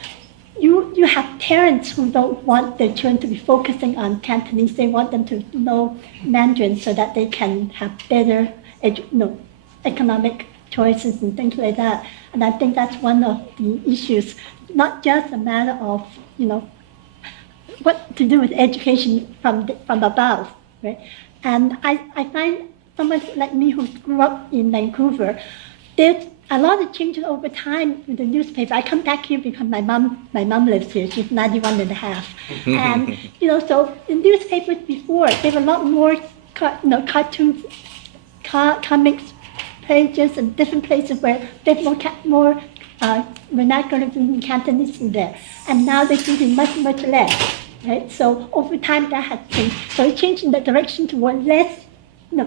you have parents who don't want their children to be focusing on Cantonese. They want them to know Mandarin so that they can have better economic choices and things like that. And I think that's one of the issues, not just a matter of, what to do with education from above, right? And I find someone like me who grew up in Vancouver, there's a lot of changes over time with the newspaper. I come back here because my mom lives here. She's 91 and a half. And, so the newspapers before, there were a lot more cartoons, comics pages and different places where there's more vernacular and Cantonese in there. And now they're using much, much less. Right? So over time that has changed. So it changed in the direction toward less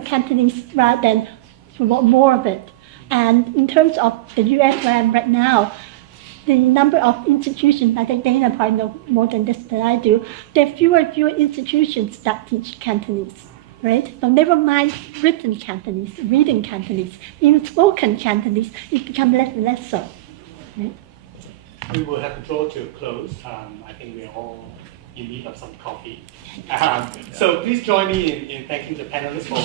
Cantonese rather than toward more of it. And in terms of the US where I'm right now, the number of institutions, I think Dana probably knows more than this than I do, there are fewer and fewer institutions that teach Cantonese, right? So never mind written Cantonese, reading Cantonese, even spoken Cantonese, it becomes less and less so. Right? We will have to draw to a close. I think we are all in need of some coffee. So please join me in thanking the panelists for